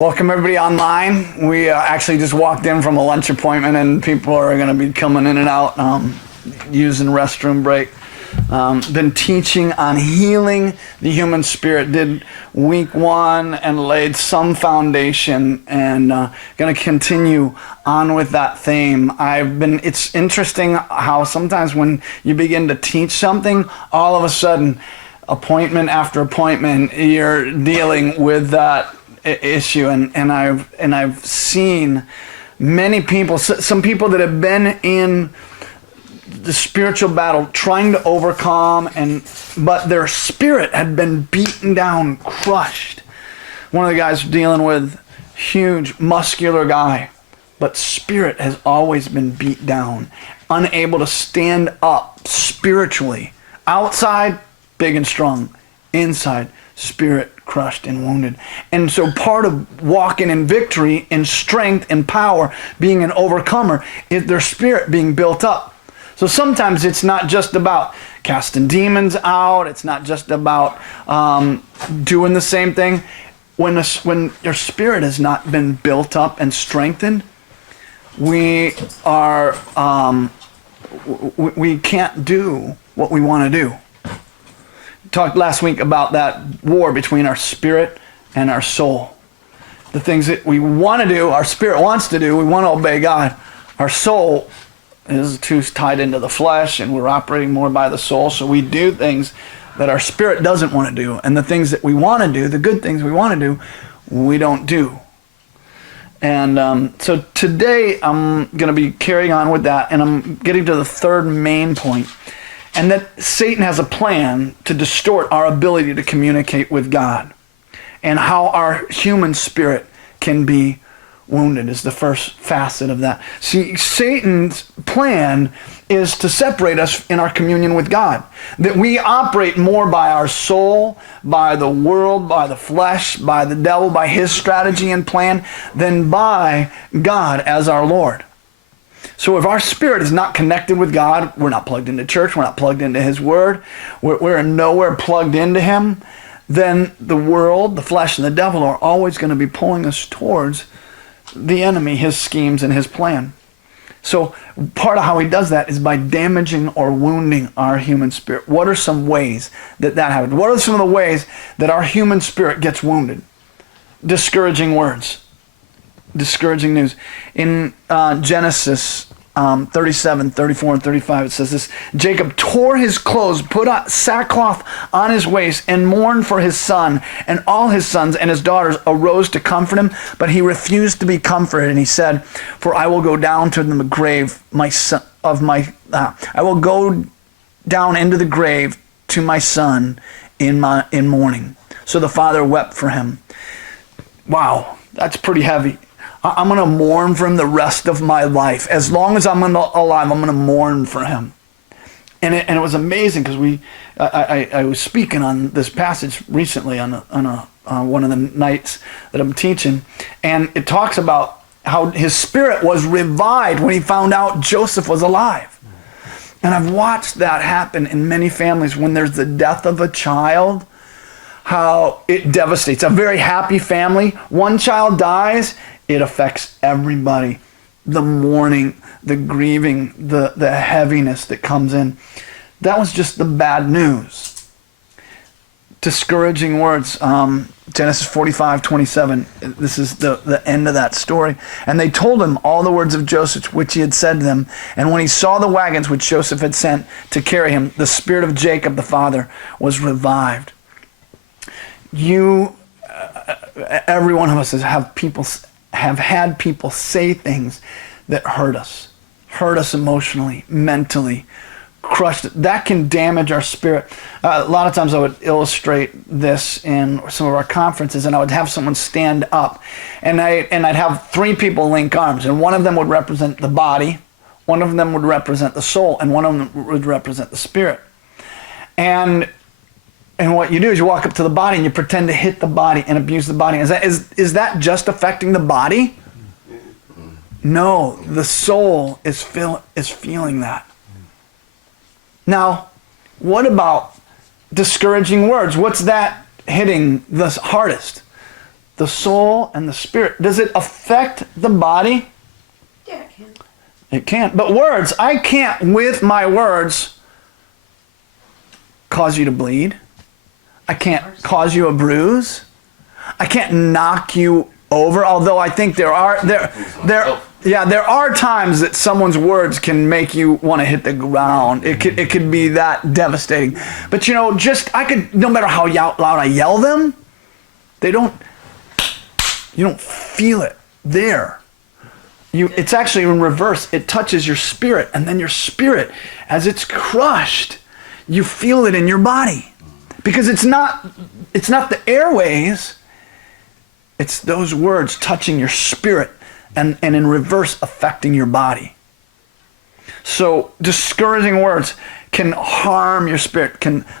Welcome everybody online. We actually just walked in from a lunch appointment and people are going to be coming in and out using restroom break. Been teaching on healing the human spirit. Did week 1 and laid some foundation and going to continue on with that theme. It's interesting how sometimes when you begin to teach something, all of a sudden, appointment after appointment, you're dealing with that issue, and I've seen many people, some people that have been in the spiritual battle trying to overcome, but their spirit had been beaten down, crushed. One of the guys dealing with huge muscular guy, but spirit has always been beat down, unable to stand up spiritually. Outside, big and strong. Inside, spirit crushed and wounded. And so part of walking in victory, in strength, and power, being an overcomer, is their spirit being built up. So sometimes it's not just about casting demons out. It's not just about doing the same thing. When your spirit has not been built up and strengthened, we can't do what we want to do. Talked last week about that war between our spirit and our soul. The things that we want to do, our spirit wants to do, we want to obey God. Our soul is too tied into the flesh, and we're operating more by the soul, so we do things that our spirit doesn't want to do. And the things that we want to do, the good things we want to do, we don't do. And so today I'm going to be carrying on with that, and I'm getting to the third main point. And that Satan has a plan to distort our ability to communicate with God. And how our human spirit can be wounded is the first facet of that. See, Satan's plan is to separate us in our communion with God. That we operate more by our soul, by the world, by the flesh, by the devil, by his strategy and plan, than by God as our Lord. So if our spirit is not connected with God, we're not plugged into church, we're not plugged into his word, we're nowhere plugged into him, then the world, the flesh, and the devil are always going to be pulling us towards the enemy, his schemes, and his plan. So part of how he does that is by damaging or wounding our human spirit. What are some ways that happens? What are some of the ways that our human spirit gets wounded? Discouraging words. Discouraging news. In Genesis 37, 34, and 35, it says this: Jacob tore his clothes, put sackcloth on his waist, and mourned for his son. And all his sons and his daughters arose to comfort him, but he refused to be comforted. And he said, "For I will go down to the grave, I will go down into the grave to my son in mourning." So the father wept for him. Wow, that's pretty heavy. I'm going to mourn for him the rest of my life. As long as I'm alive, I'm going to mourn for him. And it was amazing because I was speaking on this passage recently on one of the nights that I'm teaching, and it talks about how his spirit was revived when he found out Joseph was alive. And I've watched that happen in many families when there's the death of a child, how it devastates a very happy family. One child dies, it affects everybody. The mourning, the grieving, the heaviness that comes in. That was just the bad news. Discouraging words. Genesis 45:27. This is the end of that story. And they told him all the words of Joseph which he had said to them. And when he saw the wagons which Joseph had sent to carry him, the spirit of Jacob the father was revived. Every one of us have had people say things that hurt us emotionally, mentally, crushed. That can damage our spirit. A lot of times I would illustrate this in some of our conferences, and I would have someone stand up, and I'd have 3 people link arms, and one of them would represent the body, one of them would represent the soul, and one of them would represent the spirit. And what you do is you walk up to the body and you pretend to hit the body and abuse the body. Is that just affecting the body? No, the soul is feeling that. Now, what about discouraging words? What's that hitting the hardest? the soul, and the spirit. Does it affect the body? Yeah, it can. It can't. But words, I can't with my words cause you to bleed. I can't cause you a bruise. I can't knock you over, although I think there are times that someone's words can make you want to hit the ground. It could be that devastating. But no matter how loud I yell them, you don't feel it there. It's actually in reverse. It touches your spirit, and then your spirit, as it's crushed, you feel it in your body. Because it's not the airways, it's those words touching your spirit and in reverse affecting your body. So discouraging words can harm your spirit,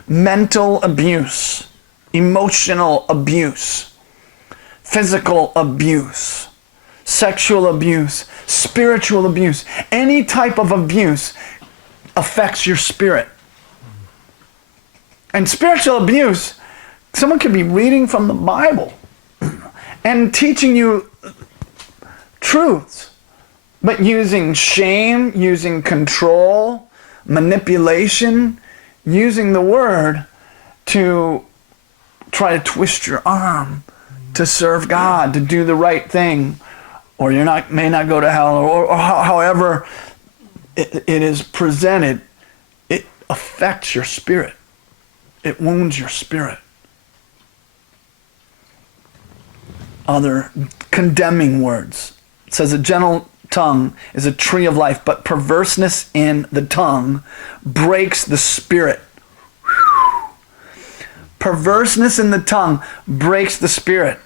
mental abuse, emotional abuse, physical abuse, sexual abuse, spiritual abuse. Any type of abuse affects your spirit. And spiritual abuse, someone could be reading from the Bible and teaching you truths, but using shame, using control, manipulation, using the word to try to twist your arm to serve God, to do the right thing, or may not go to hell, or however it is presented. It affects your spirit. It wounds your spirit. Other condemning words. It says a gentle tongue is a tree of life, but perverseness in the tongue breaks the spirit. Perverseness in the tongue breaks the spirit.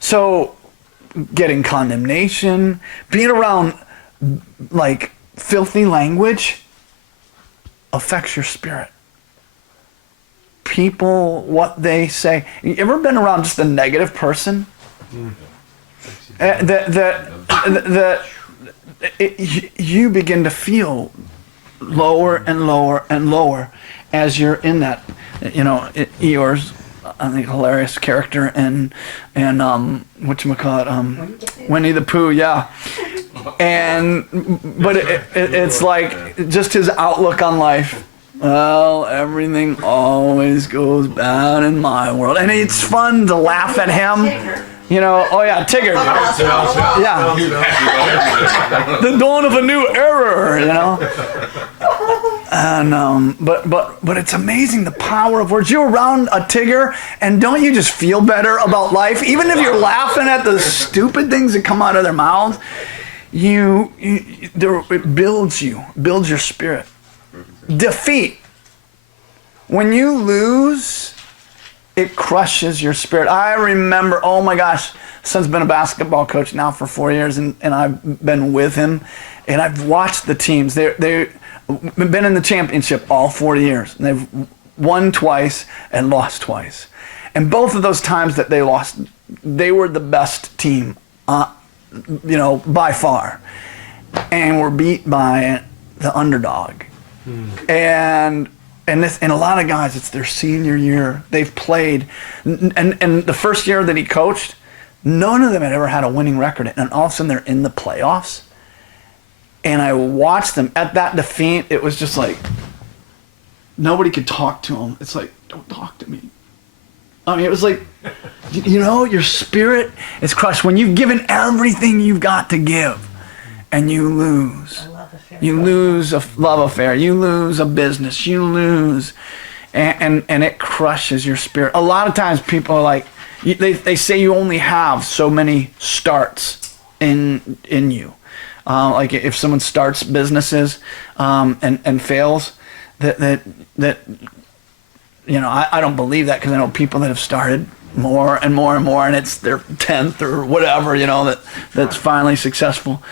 So getting condemnation, being around like filthy language affects your spirit. People, what they say. You ever been around just a negative person? You begin to feel lower and lower and lower as you're in that. Eeyore's, I think, hilarious character and whatchamacallit, Winnie the Pooh, yeah. But it's like just his outlook on life. Well, everything always goes bad in my world. And it's fun to laugh at him. Tigger. Yeah. The dawn of a new era, And but it's amazing the power of words. You're around a Tigger, and don't you just feel better about life? Even if you're laughing at the stupid things that come out of their mouths, it builds your spirit. Defeat. When you lose, it crushes your spirit. I remember, oh my gosh, son's been a basketball coach now for 4 years, and I've been with him, and I've watched the teams. They've been in the championship all 4 years. And they've won twice and lost twice. And both of those times that they lost, they were the best team, by far, and were beat by the underdog. And a lot of guys, it's their senior year. They've played, and the first year that he coached, none of them had ever had a winning record, and all of a sudden they're in the playoffs. And I watched them at that defeat. It was just like nobody could talk to them. It's like, don't talk to me. I mean, it was like, your spirit is crushed when you've given everything you've got to give, and you lose. You lose a love affair. You lose a business. You lose, and it crushes your spirit. A lot of times people are like, they say you only have so many starts in you. Like if someone starts businesses and fails, I don't believe that, because I know people that have started more and more and more, and it's their 10th or whatever, that's finally successful.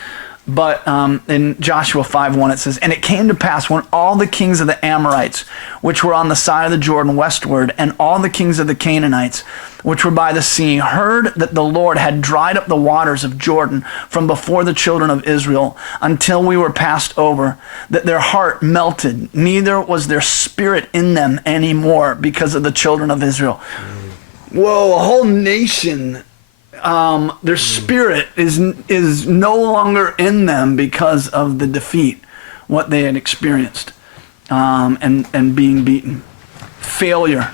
But in Joshua 5:1 it says, "And it came to pass when all the kings of the Amorites, which were on the side of the Jordan westward, and all the kings of the Canaanites, which were by the sea, heard that the Lord had dried up the waters of Jordan from before the children of Israel until we were passed over, that their heart melted, neither was there spirit in them anymore because of the children of Israel." Whoa, a whole nation their spirit is no longer in them because of the defeat, what they had experienced, and being beaten. Failure.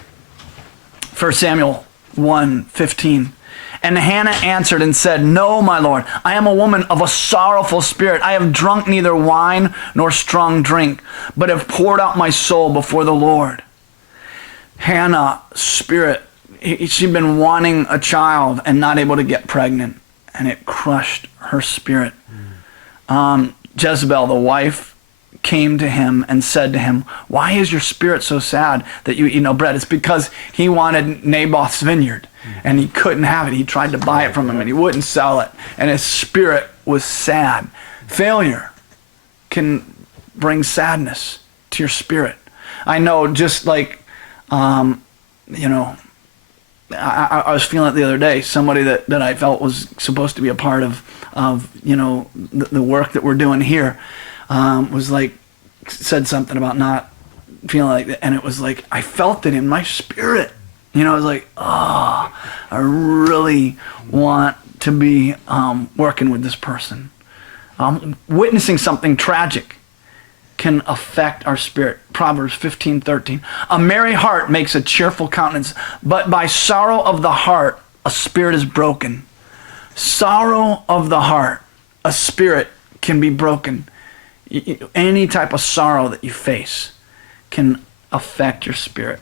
1 Samuel 1:15. And Hannah answered and said, "No, my Lord, I am a woman of a sorrowful spirit. I have drunk neither wine nor strong drink, but have poured out my soul before the Lord." Hannah's spirit, she'd been wanting a child and not able to get pregnant, and it crushed her spirit. Jezebel, the wife, came to him and said to him, "Why is your spirit so sad that you eat no bread?" It's because he wanted Naboth's vineyard and he couldn't have it. He tried to buy it from him and he wouldn't sell it, and his spirit was sad. Failure can bring sadness to your spirit. I know, just like I was feeling it the other day. Somebody that I felt was supposed to be a part of the work that we're doing here was like, said something about not feeling like that, and it was like I felt it in my spirit. I was like, oh, I really want to be working with this person. Witnessing something tragic can affect our spirit. Proverbs 15:13. A merry heart makes a cheerful countenance, but by sorrow of the heart, a spirit is broken. Sorrow of the heart, a spirit can be broken. Any type of sorrow that you face can affect your spirit.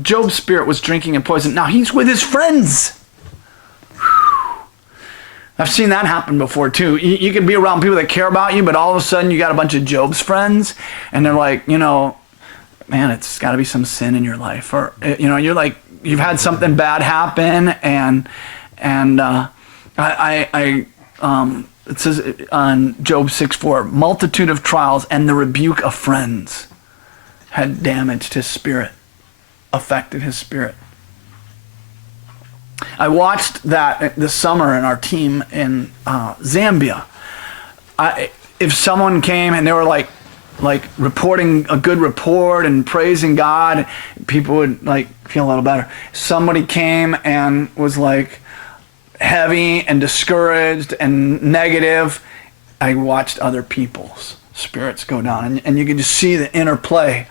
Job's spirit was drinking and poison. Now he's with his friends. I've seen that happen before too. You can be around people that care about you, but all of a sudden you got a bunch of Job's friends, and they're like, man, it's got to be some sin in your life, or you're like, you've had something bad happen, and it says on Job 6:4, multitude of trials and the rebuke of friends had damaged his spirit, affected his spirit. I watched that this summer in our team in Zambia. If someone came and they were like reporting a good report and praising God, people would like feel a little better. Somebody came and was like heavy and discouraged and negative, I watched other people's spirits go down, and you could just see the interplay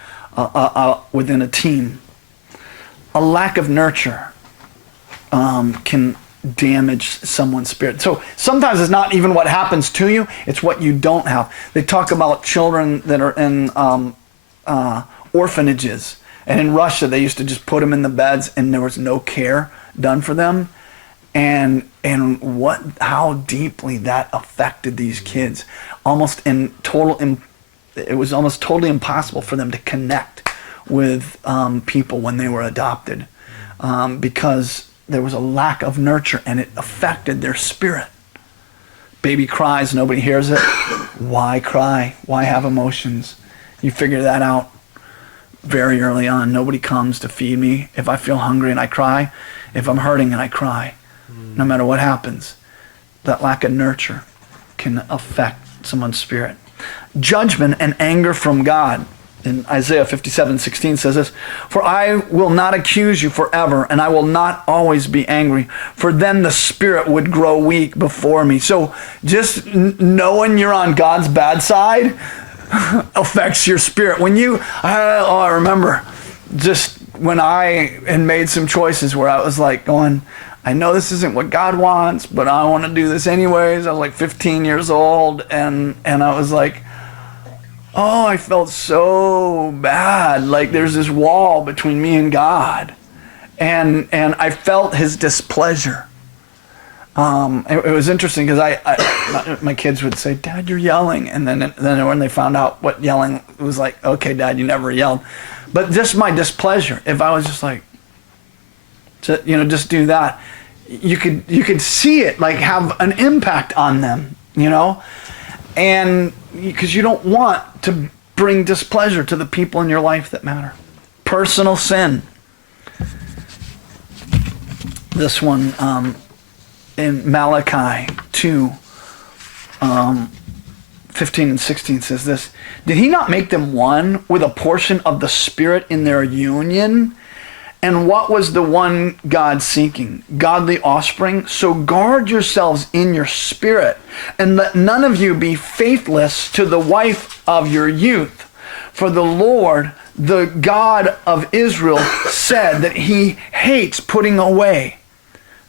within a team. A lack of nurture can damage someone's spirit. So sometimes it's not even what happens to you, it's what you don't have. They talk about children that are in orphanages, and in Russia they used to just put them in the beds and there was no care done for them, and how deeply that affected these kids. It was almost totally impossible for them to connect with people when they were adopted, because there was a lack of nurture and it affected their spirit. Baby cries, nobody hears it. Why cry? Why have emotions? You figure that out very early on. Nobody comes to feed me. If I feel hungry and I cry, if I'm hurting and I cry, no matter what happens, that lack of nurture can affect someone's spirit. Judgment and anger from God. In Isaiah 57:16 says this, "For I will not accuse you forever, and I will not always be angry, for then the spirit would grow weak before me." So just knowing you're on God's bad side affects your spirit. I remember just when I had made some choices where I was like going, I know this isn't what God wants, but I want to do this anyways. I was like 15 years old, and I was like, oh, I felt so bad. Like there's this wall between me and God. And I felt his displeasure. It was interesting because my kids would say, "Dad, you're yelling." And then when they found out what yelling was like, "Okay, Dad, you never yelled." But just my displeasure, if I was just like, just do that, you could see it like have an impact on them, and because you don't want to bring displeasure to the people in your life that matter. Personal sin. This one in Malachi 2, 15 and 16 says this, "Did he not make them one with a portion of the Spirit in their union? And what was the one God seeking? Godly offspring. So guard yourselves in your spirit, and let none of you be faithless to the wife of your youth. For the Lord, the God of Israel, said that he hates putting away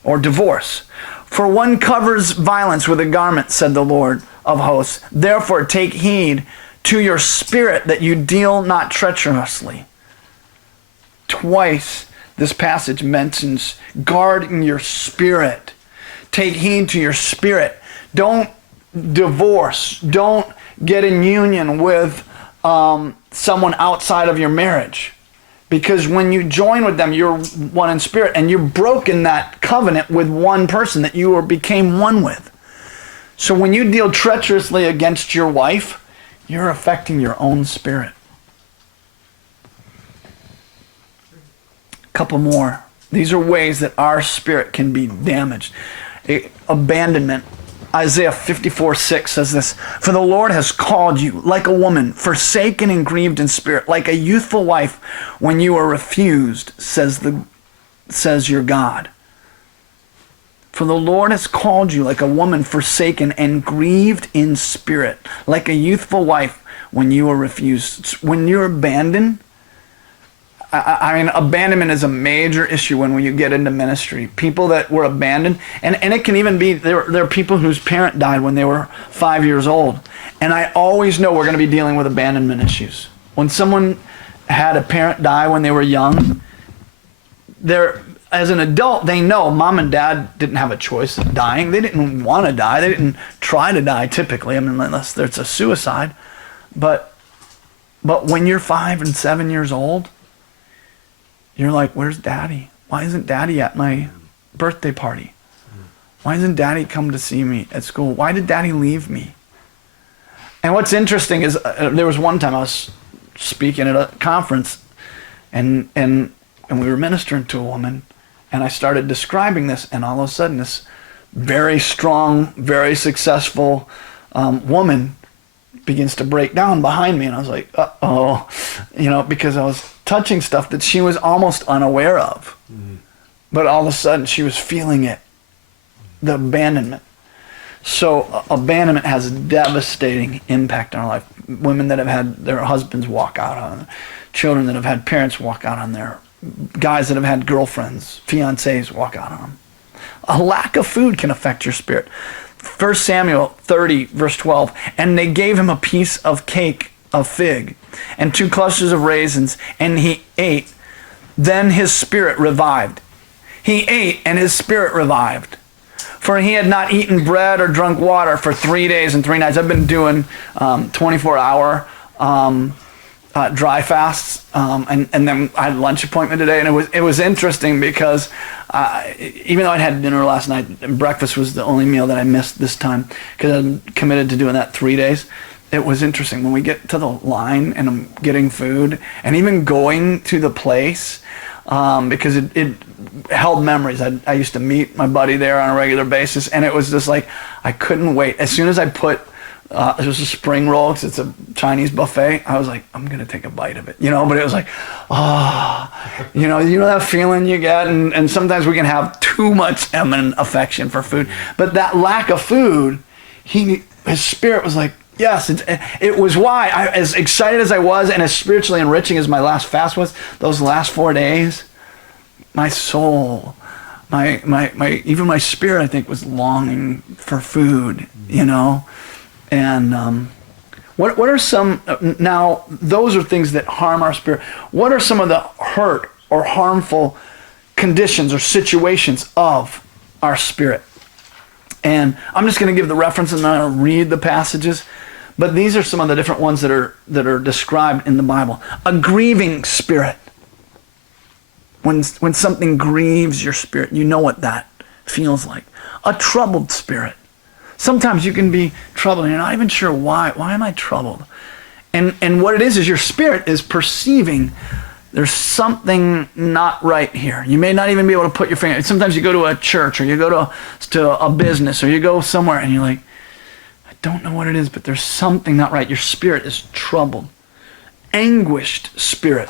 or divorce. For one covers violence with a garment, said the Lord of hosts. Therefore take heed to your spirit that you deal not treacherously. Twice this passage mentions guarding your spirit. Take heed to your spirit. Don't divorce. Don't get in union with someone outside of your marriage. Because when you join with them, you're one in spirit, and you've broken that covenant with one person that you became one with. So when you deal treacherously against your wife, you're affecting your own spirit. A couple more. These are ways that our spirit can be damaged. Abandonment. Isaiah 54:6 says this, for the Lord has called you like a woman, forsaken and grieved in spirit, like a youthful wife when you are refused, says your God. For the Lord has called you like a woman forsaken and grieved in spirit, like a youthful wife when you are refused. When you're abandoned, I mean, abandonment is a major issue when you get into ministry. People that were abandoned, and it can even be, there are people whose parent died when they were 5 years old. And I always know we're going to be dealing with abandonment issues. When someone had a parent die when they were young, as an adult, they know mom and dad didn't have a choice of dying. They didn't want to die. They didn't try to die typically, I mean, unless there's a suicide. But when you're 5 and 7 years old, you're like, where's daddy? Why isn't daddy at my birthday party? Why doesn't daddy come to see me at school? Why did daddy leave me? And what's interesting is there was one time I was speaking at a conference and we were ministering to a woman, and I started describing this, and all of a sudden this very strong, very successful woman begins to break down behind me, and I was like, uh-oh, because I was touching stuff that she was almost unaware of. Mm-hmm. But all of a sudden she was feeling it, the abandonment. So abandonment has a devastating impact on our life. Women that have had their husbands walk out on them, children that have had parents walk out on their, guys that have had girlfriends, fiancés walk out on them. A lack of food can affect your spirit. 1 Samuel 30, verse 12, and they gave him a piece of cake of fig and 2 clusters of raisins, and he ate. Then his spirit revived. He ate, and his spirit revived. For he had not eaten bread or drunk water for 3 days and 3 nights. I've been doing 24-hour dry fasts, and then I had a lunch appointment today, and it was interesting because even though I had dinner last night, and breakfast was the only meal that I missed this time because I'm committed to doing that 3 days. It was interesting when we get to the line and I'm getting food, and even going to the place, because it held memories. I used to meet my buddy there on a regular basis, and it was just like I couldn't wait. As soon as I put it was a spring roll because it's a Chinese buffet, I was like, I'm gonna take a bite of it, but it was like, you know that feeling you get, and sometimes we can have too much eminent affection for food, but that lack of food, his spirit was like, yes. It was why as excited as I was and as spiritually enriching as my last fast was, those last 4 days, my soul, my even my spirit, I think, was longing for food, And what are some, now those are things that harm our spirit. What are some of the hurt or harmful conditions or situations of our spirit? And I'm just going to give the reference and I'm going to read the passages. But these are some of the different ones that are described in the Bible. A grieving spirit. When something grieves your spirit, you know what that feels like. A troubled spirit. Sometimes you can be troubled and you're not even sure why. Why am I troubled? And what it is your spirit is perceiving there's something not right here. You may not even be able to put your finger. Sometimes you go to a church or you go to a business or you go somewhere and you're like, I don't know what it is, but there's something not right. Your spirit is troubled. Anguished spirit.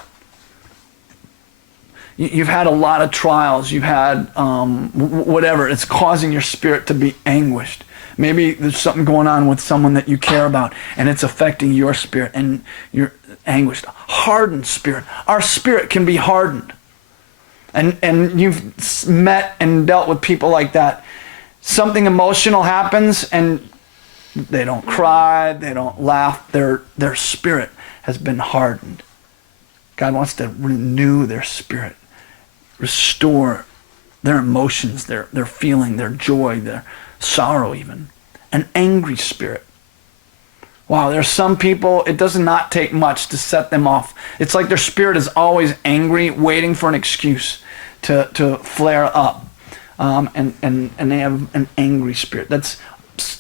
You've had a lot of trials. You've had whatever. It's causing your spirit to be anguished. Maybe there's something going on with someone that you care about, and it's affecting your spirit, and you're anguished. Hardened spirit. Our spirit can be hardened. And you've met and dealt with people like that. Something emotional happens, and they don't cry, they don't laugh. Their spirit has been hardened. God wants to renew their spirit, restore their emotions, their feeling, their joy, their sorrow even. An angry spirit. Wow, there's some people, it does not take much to set them off. It's like their spirit is always angry, waiting for an excuse to flare up. And they have an angry spirit. That's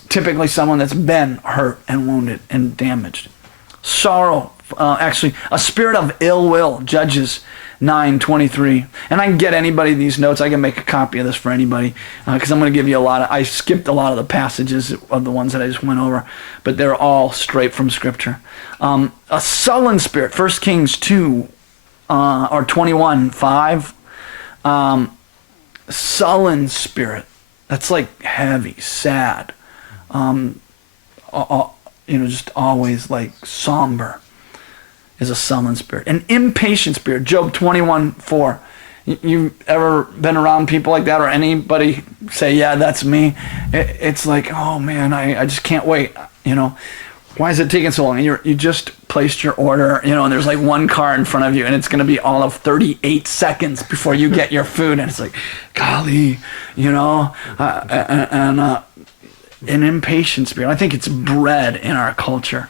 typically someone that's been hurt and wounded and damaged. Sorrow, actually, a spirit of ill will, Judges 9:23. And I can get anybody these notes. I can make a copy of this for anybody because I'm going to give you I skipped a lot of the passages of the ones that I just went over, but they're all straight from Scripture. A sullen spirit, 1 Kings 2 or 21:5. Sullen spirit. That's like heavy, sad. Just always like somber is a sullen spirit. An impatient spirit. Job 21:4. You ever been around people like that, or anybody say, yeah, that's me? It's like, oh man, I just can't wait. Why is it taking so long? And you just placed your order, and there's like one car in front of you, and it's going to be all of 38 seconds before you get your food, and it's like, golly, an impatient spirit. I think it's bred in our culture.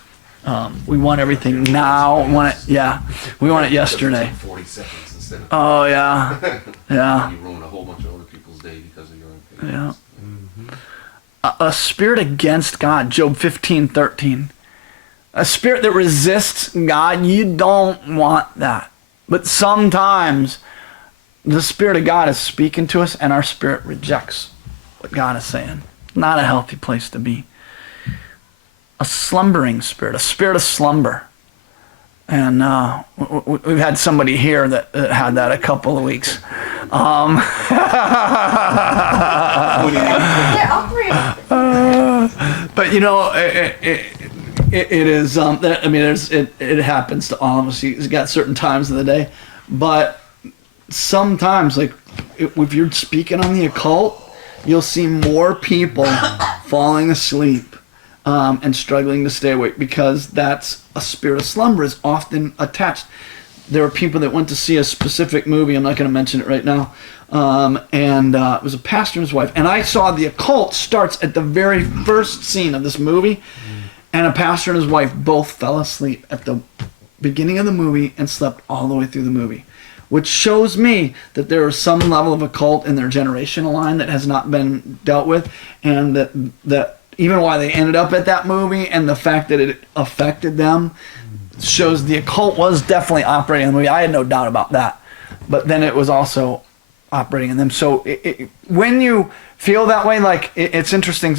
We want everything now. We want it yesterday. 40 seconds instead of. Oh yeah, yeah. You ruin a whole bunch of other people's day because of your impatience. Yeah. A spirit against God. Job 15:13. A spirit that resists God. You don't want that. But sometimes the Spirit of God is speaking to us, and our spirit rejects what God is saying. Not a healthy place to be. A slumbering spirit, a spirit of slumber. And we've had somebody here that had that a couple of weeks. But it is. It happens to all of us. You've got certain times of the day, but sometimes, like if you're speaking on the occult, you'll see more people falling asleep and struggling to stay awake because that's a spirit of slumber is often attached. There were people that went to see a specific movie. I'm not going to mention it right now. It was a pastor and his wife. And I saw the occult starts at the very first scene of this movie. And a pastor and his wife both fell asleep at the beginning of the movie and slept all the way through the movie. Which shows me that there is some level of occult in their generational line that has not been dealt with. And that even why they ended up at that movie and the fact that it affected them shows the occult was definitely operating in the movie. I had no doubt about that. But then it was also operating in them. So when you feel that way, it's interesting.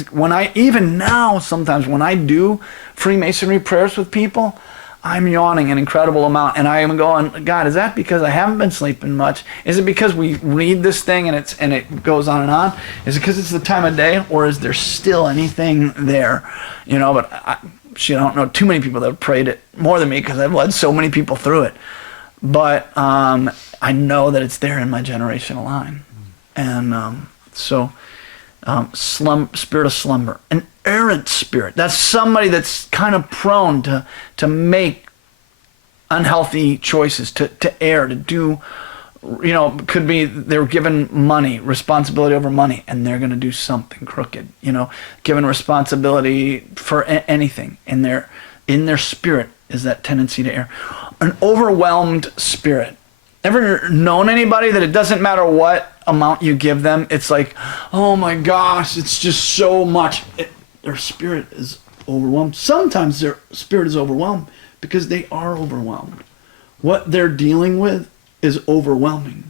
Even now, sometimes when I do Freemasonry prayers with people, I'm yawning an incredible amount, and I am going, God, is that because I haven't been sleeping much? Is it because we read this thing and it goes on and on? Is it because it's the time of day, or is there still anything there? But I don't know too many people that have prayed it more than me because I've led so many people through it. But I know that it's there in my generational line, and spirit of slumber, an errant spirit. That's somebody that's kind of prone to make unhealthy choices, to err, to do, could be they were given money, responsibility over money, and they're going to do something crooked, given responsibility for anything. And in their spirit is that tendency to err. An overwhelmed spirit. Ever known anybody that it doesn't matter what amount you give them, it's like, oh my gosh, it's just so much. Their spirit is overwhelmed. Sometimes their spirit is overwhelmed because they are overwhelmed. What they're dealing with is overwhelming.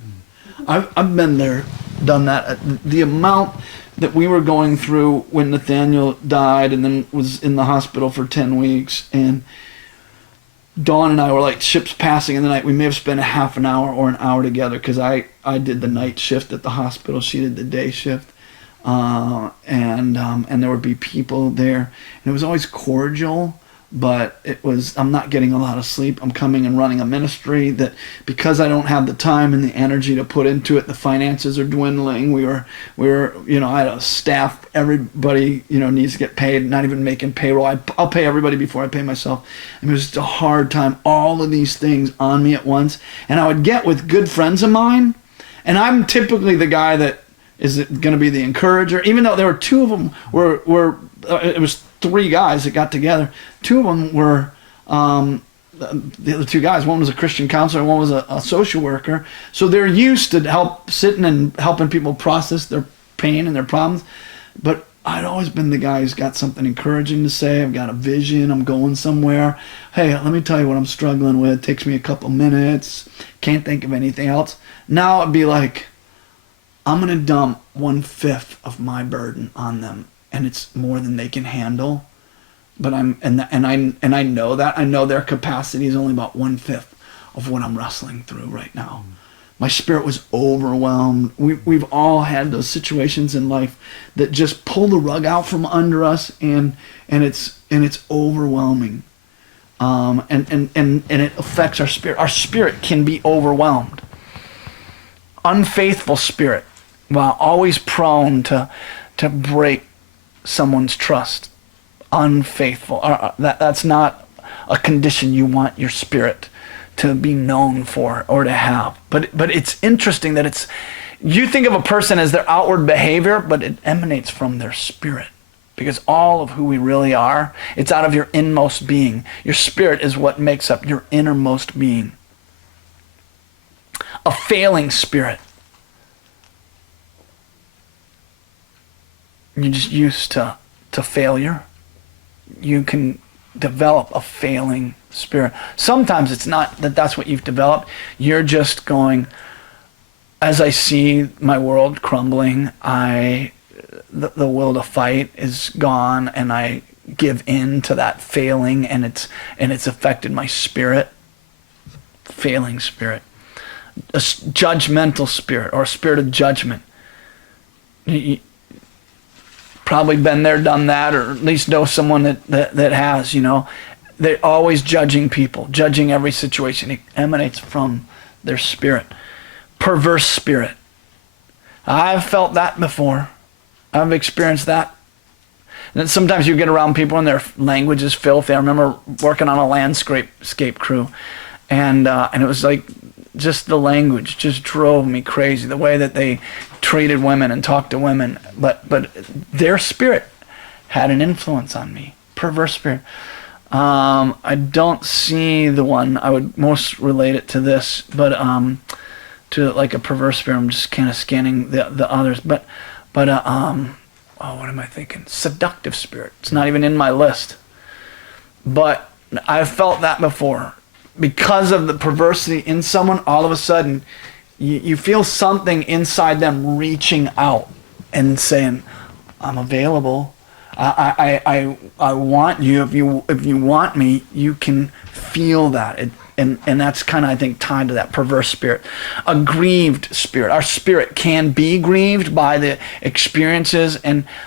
I've been there, done that. The amount that we were going through when Nathaniel died and then was in the hospital for 10 weeks, and Dawn and I were like ships passing in the night. We may have spent a half an hour or an hour together because I did the night shift at the hospital. She did the day shift. And there would be people there. And it was always cordial, but I'm not getting a lot of sleep. I'm coming and running a ministry that because I don't have the time and the energy to put into it, the finances are dwindling. We were, I had a staff, everybody, needs to get paid, not even making payroll. I'll pay everybody before I pay myself. And it was just a hard time, all of these things on me at once. And I would get with good friends of mine, and I'm typically the guy that is going to be the encourager, even though there were two of them it was three guys that got together. Two of them were the other two guys. One was a Christian counselor, one was a social worker. So they're used to sitting and helping people process their pain and their problems. But I'd always been the guy who's got something encouraging to say. I've got a vision. I'm going somewhere. Hey, let me tell you what I'm struggling with. It takes me a couple minutes. Can't think of anything else. Now it'd be like, I'm going to dump 1/5 of my burden on them, and it's more than they can handle. But I know that. I know their capacity is only about 1/5 of what I'm wrestling through right now. My spirit was overwhelmed. We've all had those situations in life that just pull the rug out from under us, and it's overwhelming. And it affects our spirit. Our spirit can be overwhelmed. Unfaithful spirit, while always prone to break someone's trust. Unfaithful. That's not a condition you want your spirit to be known for or to have. But it's interesting that you think of a person as their outward behavior, but it emanates from their spirit. Because all of who we really are, it's out of your inmost being. Your spirit is what makes up your innermost being. A failing spirit. You're just used to failure. You can develop a failing spirit. Sometimes it's not that's what you've developed. You're just going, as I see my world crumbling, the will to fight is gone, and I give in to that failing, and it's affected my spirit. Failing spirit. A judgmental spirit, or a spirit of judgment. You probably been there, done that, or at least know someone that has, They're always judging people, judging every situation. It emanates from their spirit. Perverse spirit. I've felt that before. I've experienced that. And then sometimes you get around people and their language is filthy. I remember working on a landscape crew, and it was like, just the language just drove me crazy. The way that they treated women and talked to women, but their spirit had an influence on me. Perverse spirit. I don't see the one I would most relate it to this, but to like a perverse spirit. I'm just kind of scanning the others, but what am I thinking? Seductive spirit. It's not even in my list, but I've felt that before. Because of the perversity in someone, all of a sudden, you feel something inside them reaching out and saying, "I'm available. I want you. If you want me, you can feel that." And that's kind of, I think, tied to that perverse spirit. A grieved spirit. Our spirit can be grieved by the experiences,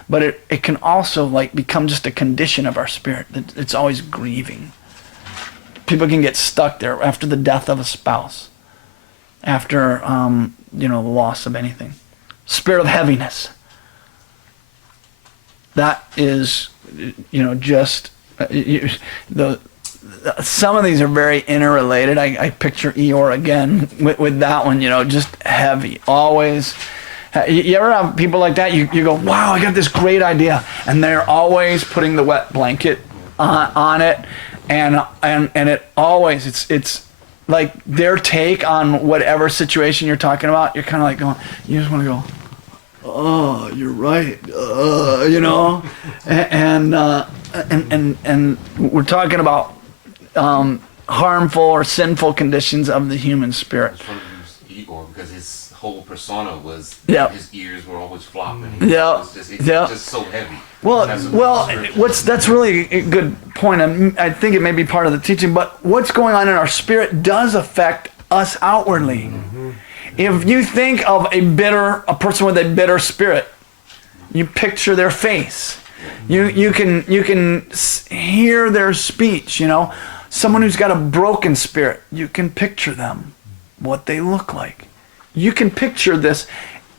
but it can also become just a condition of our spirit. It's always grieving. People can get stuck there after the death of a spouse, after the loss of anything. Spirit of heaviness. That is, some of these are very interrelated. I picture Eeyore again with that one. Just heavy, always. You ever have people like that? You go, wow, I got this great idea, and they're always putting the wet blanket on it. And it always, it's like their take on whatever situation you're talking about. You're kind of like going, you just want to go, oh, you're right, and we're talking about harmful or sinful conditions of the human spirit. I just want to use Igor because his whole persona was Yep. his ears were always flopping. Yep. It was just, Yep. just so heavy. Well, That's what well, the scripture- that's really a good point. I think it may be part of the teaching, but what's going on in our spirit does affect us outwardly. If you think of a person with a bitter spirit, you picture their face. You can hear their speech. You know, someone who's got a broken spirit, you can picture them, what they look like. You can picture this,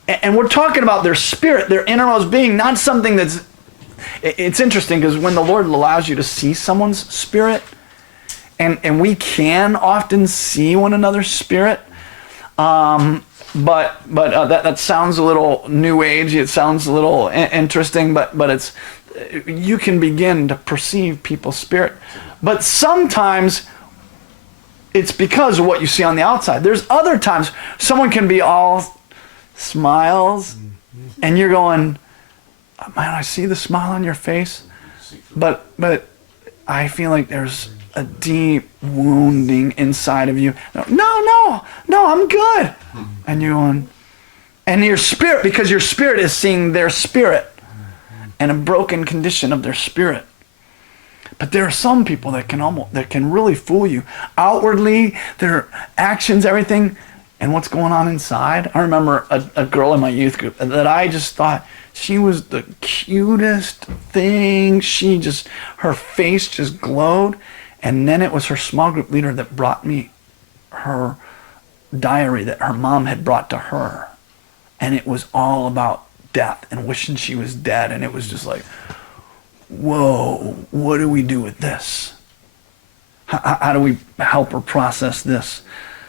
and we're talking about their spirit, their innermost being, not something that's. It's interesting because when the Lord allows you to see someone's spirit, and we can often see one another's spirit, but that sounds a little new age. It sounds a little interesting, but it's you can begin to perceive people's spirit. But sometimes it's because of what you see on the outside. There's other times someone can be all smiles, and you're going, man, I see the smile on your face, but I feel like there's a deep wounding inside of you. No, I'm good. And you're going, and your spirit, because your spirit is seeing their spirit and a broken condition of their spirit. But there are some people that can really fool you. Outwardly, their actions, everything, and what's going on inside. I remember a girl in my youth group that I just thought she was the cutest thing. Her face just glowed. And then it was her small group leader that brought me her diary that her mom had brought to her. And it was all about death and wishing she was dead. And it was just like, whoa, what do we do with this? How do we help her process this?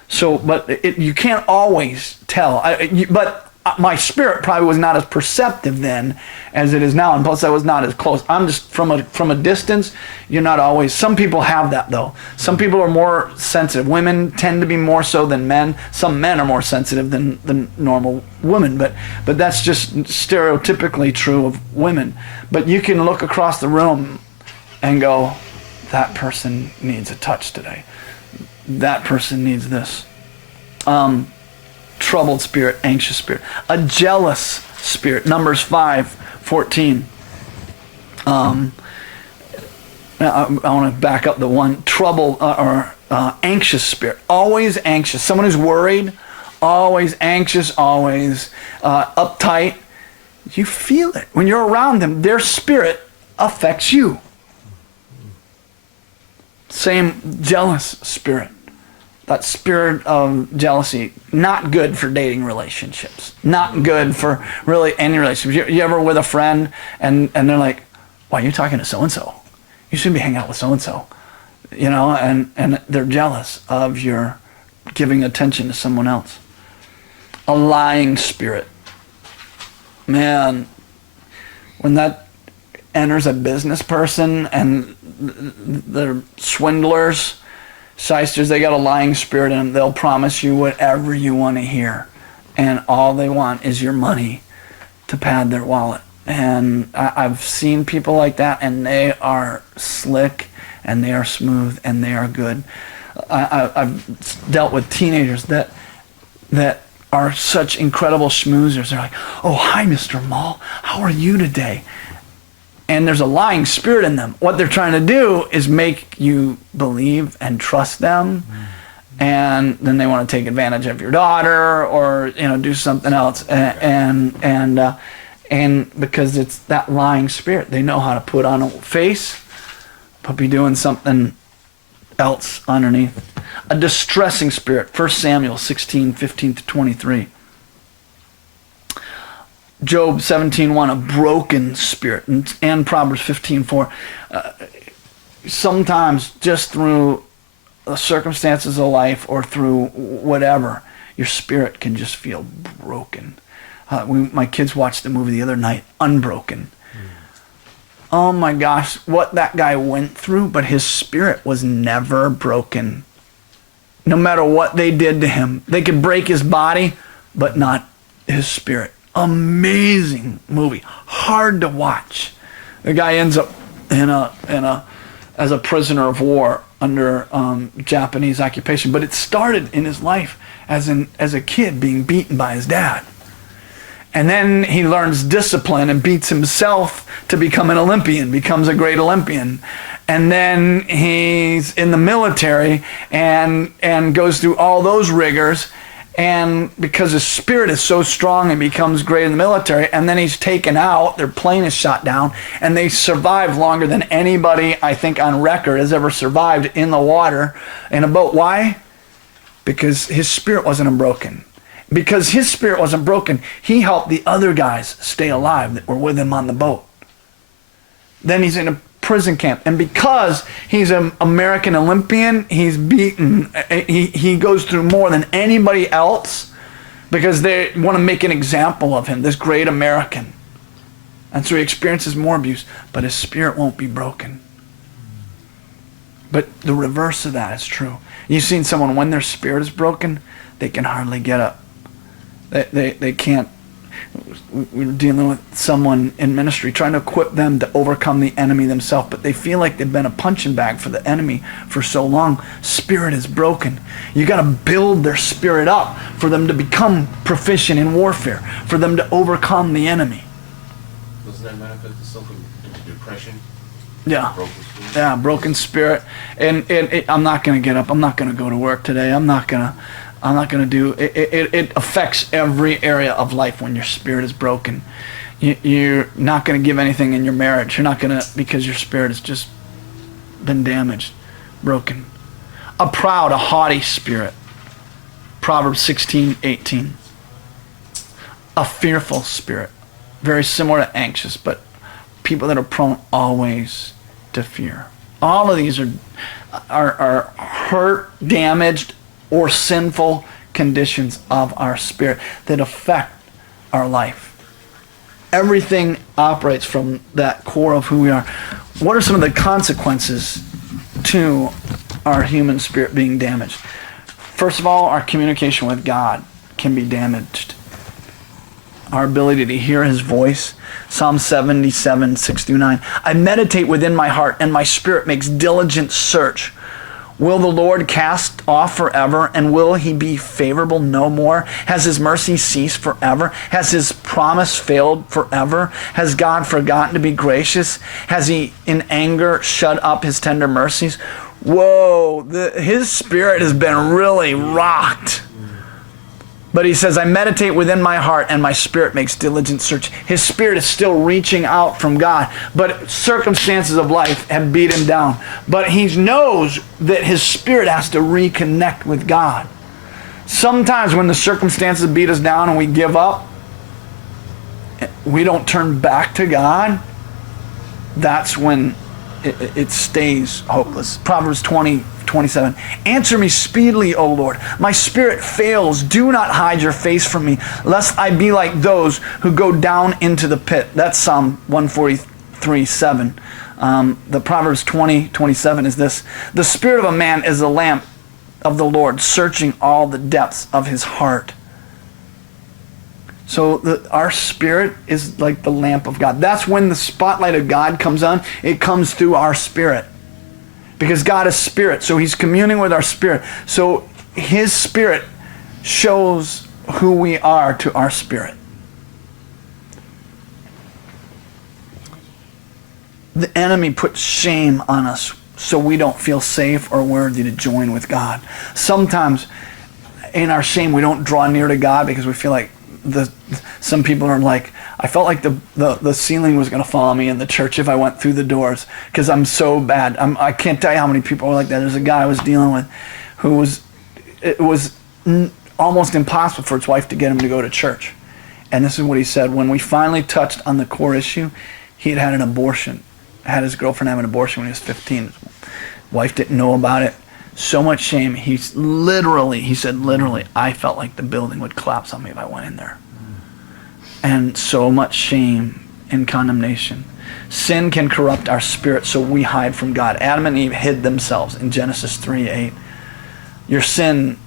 So, but you can't always tell. But my spirit probably was not as perceptive then as it is now, and plus I was not as close. I'm just from a distance. You're not always. Some people have that though. Some people are more sensitive. Women tend to be more so than men. Some men are more sensitive than normal women, but that's just stereotypically true of women. But you can look across the room and go, that person needs a touch today. That person needs this. Troubled spirit, anxious spirit, a jealous spirit. Numbers 5:14. I want to back up the one. Troubled or anxious spirit, always anxious. Someone who's worried, always anxious, always uptight. You feel it when you're around them. Their spirit affects you. Same jealous spirit. That spirit of jealousy, not good for dating relationships. Not good for really any relationships. You ever with a friend and they're like, why are you talking to so-and-so? You shouldn't be hanging out with so-and-so. You know, and they're jealous of your giving attention to someone else. A lying spirit. Man, when that enters a business person and they're swindlers, shysters, they got a lying spirit in them. They'll promise you whatever you want to hear. And all they want is your money to pad their wallet. And I've seen people like that, and they are slick, and they are smooth, and they are good. I've dealt with teenagers that are such incredible schmoozers. They're like, oh, hi, Mr. Mall. How are you today? And there's a lying spirit in them. What they're trying to do is make you believe and trust them, and then they want to take advantage of your daughter or do something else. And because it's that lying spirit, they know how to put on a face, but be doing something else underneath. A distressing spirit. 1 Samuel 16:15-23. Job 17:1, a broken spirit, and Proverbs 15:4. Sometimes just through the circumstances of life or through whatever, your spirit can just feel broken. My kids watched the movie the other night, Unbroken. Oh my gosh, what that guy went through, but his spirit was never broken. No matter what they did to him, they could break his body, but not his spirit. Amazing movie, hard to watch. The guy ends up in a as a prisoner of war under Japanese occupation. But it started in his life as a kid being beaten by his dad. And then he learns discipline and beats himself to become an Olympian, becomes a great Olympian. And then he's in the military and goes through all those rigors. And because his spirit is so strong, he becomes great in the military. And then he's taken out, their plane is shot down, and they survive longer than anybody, I think, on record has ever survived in the water in a boat. Why? Because his spirit wasn't unbroken. Because his spirit wasn't broken, he helped the other guys stay alive that were with him on the boat. Then he's in a prison camp. And because he's an American Olympian, he's beaten. He goes through more than anybody else because they want to make an example of him, this great American. And so he experiences more abuse, but his spirit won't be broken. But the reverse of that is true. You've seen someone, when their spirit is broken, they can hardly get up. They can't. We're dealing with someone in ministry trying to equip them to overcome the enemy themselves, but they feel like they've been a punching bag for the enemy for so long. Spirit is broken. You got to build their spirit up for them to become proficient in warfare, for them to overcome the enemy. Doesn't that manifest itself into depression? Yeah. Broken spirit? Yeah, broken spirit. And I'm not going to get up. I'm not going to go to work today. I'm not going to do it. It affects every area of life when your spirit is broken. You're not going to give anything in your marriage. You're not going to, because your spirit has just been damaged, broken. A proud, a haughty spirit. Proverbs 16:18. A fearful spirit. Very similar to anxious, but people that are prone always to fear. All of these are hurt, damaged, or sinful conditions of our spirit that affect our life. Everything operates from that core of who we are. What are some of the consequences to our human spirit being damaged? First of all, our communication with God can be damaged. Our ability to hear his voice. Psalm 77, 6-9. I meditate within my heart, and my spirit makes diligent search. Will the Lord cast off forever, and will he be favorable no more? Has his mercy ceased forever? Has his promise failed forever? Has God forgotten to be gracious? Has he in anger shut up his tender mercies? Whoa, his spirit has been really rocked. But he says, I meditate within my heart, and my spirit makes diligent search. His spirit is still reaching out from God, but circumstances of life have beat him down. But he knows that his spirit has to reconnect with God. Sometimes when the circumstances beat us down and we give up, we don't turn back to God, that's when it stays hopeless. Proverbs 20:27. Answer me speedily, O Lord. My spirit fails. Do not hide your face from me, lest I be like those who go down into the pit. That's Psalm 143:7. The Proverbs 20:27 is this. The spirit of a man is a lamp of the Lord, searching all the depths of his heart. So our spirit is like the lamp of God. That's when the spotlight of God comes on. It comes through our spirit. Because God is spirit, so he's communing with our spirit. So his spirit shows who we are to our spirit. The enemy puts shame on us so we don't feel safe or worthy to join with God. Sometimes in our shame we don't draw near to God because we feel like some people are like, I felt like the ceiling was going to fall on me in the church if I went through the doors because I'm so bad. I can't tell you how many people are like that. There's a guy I was dealing with it was almost impossible for his wife to get him to go to church. And this is what he said. When we finally touched on the core issue, he had an abortion. Had his girlfriend have an abortion when he was 15. His wife didn't know about it. So much shame. He said, literally, I felt like the building would collapse on me if I went in there. And so much shame and condemnation. Sin can corrupt our spirit, so we hide from God. Adam and Eve hid themselves in Genesis 3:8. Your sin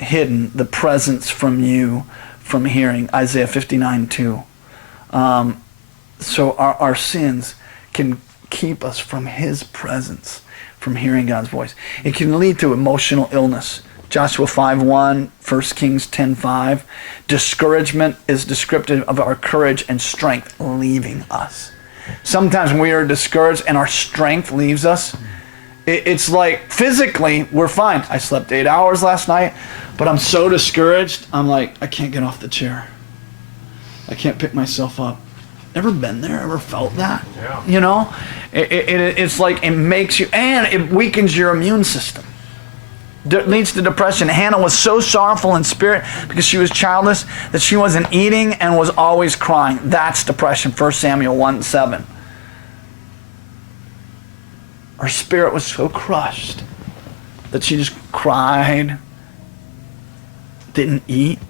hidden, the presence from you, from hearing. Isaiah 59:2. So our sins can keep us from his presence, from hearing God's voice. It can lead to emotional illness. Joshua 5:1, 1 Kings 10:5. Discouragement is descriptive of our courage and strength leaving us. Sometimes when we are discouraged and our strength leaves us, it's like physically we're fine. I slept 8 hours last night, but I'm so discouraged, I'm like, I can't get off the chair. I can't pick myself up. Ever been there? Ever felt that? Yeah. You know? It's like it makes you, and it weakens your immune system. It leads to depression. Hannah was so sorrowful in spirit because she was childless that she wasn't eating and was always crying. That's depression, 1 Samuel 1:7. Her spirit was so crushed that she just cried, didn't eat.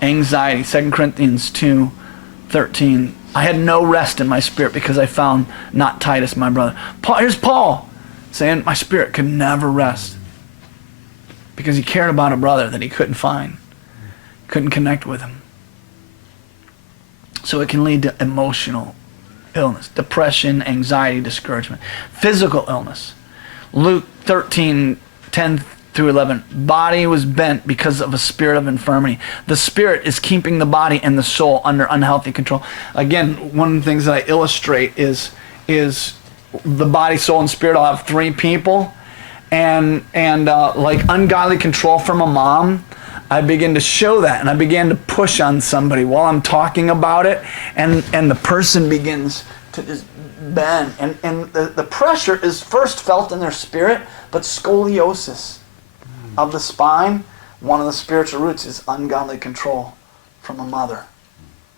Anxiety, 2 Corinthians 2:13. I had no rest in my spirit because I found not Titus, my brother. Here's Paul saying my spirit could never rest because he cared about a brother that he couldn't find, couldn't connect with him. So it can lead to emotional illness, depression, anxiety, discouragement. Physical illness. Luke 13:10 through 11. Body was bent because of a spirit of infirmity. The spirit is keeping the body and the soul under unhealthy control. Again, one of the things that I illustrate is the body, soul, and spirit. I'll have 3 people, and like ungodly control from a mom, I begin to show that, and I began to push on somebody while I'm talking about it, and the person begins to just bend, and the pressure is first felt in their spirit, but scoliosis of the spine, one of the spiritual roots is ungodly control from a mother.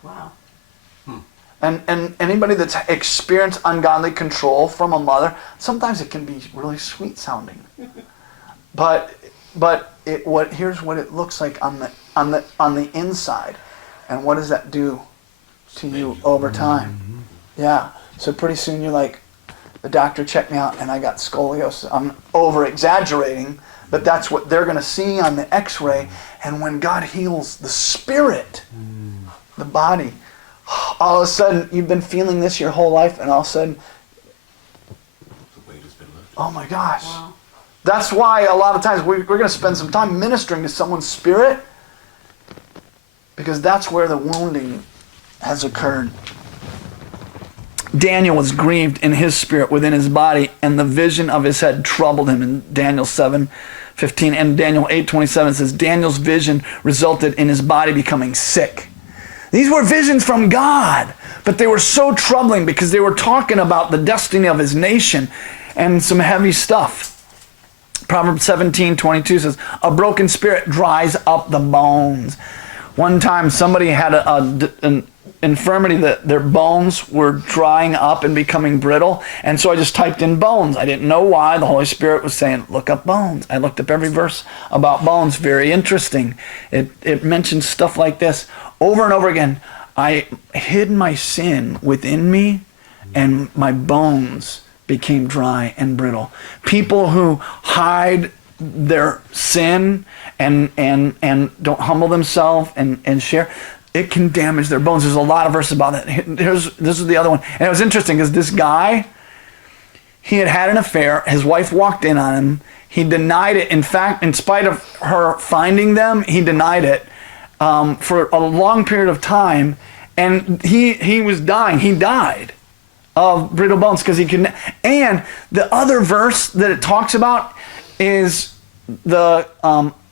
Wow. And anybody that's experienced ungodly control from a mother, sometimes it can be really sweet sounding. But here's what it looks like on the inside. And what does that do to you over time? Yeah. So pretty soon you're like, the doctor checked me out and I got scoliosis. I'm over exaggerating, but that's what they're going to see on the x-ray. And when God heals the spirit, the body, all of a sudden you've been feeling this your whole life, and all of a sudden, The weight has been lifted. oh my gosh. Wow. That's why a lot of times we're going to spend some time ministering to someone's spirit, because that's where the wounding has occurred. Daniel was grieved in his spirit within his body, and the vision of his head troubled him in Daniel 7:15. And Daniel 8:27 says, Daniel's vision resulted in his body becoming sick. These were visions from God, but they were so troubling because they were talking about the destiny of his nation and some heavy stuff. Proverbs 17:22 says, a broken spirit dries up the bones. One time somebody had an infirmity that their bones were drying up and becoming brittle, and so I just typed in bones. I didn't know why. The Holy Spirit was saying, look up bones. I looked up every verse about bones. Very interesting. It mentions stuff like this over and over again. I hid my sin within me, and my bones became dry and brittle. People who hide their sin and don't humble themselves and share, it can damage their bones. There's a lot of verses about that. This is the other one. And it was interesting because this guy, he had an affair. His wife walked in on him. He denied it. In fact, in spite of her finding them, he denied it for a long period of time. And he was dying. He died of brittle bones because he couldn't. And the other verse that it talks about is the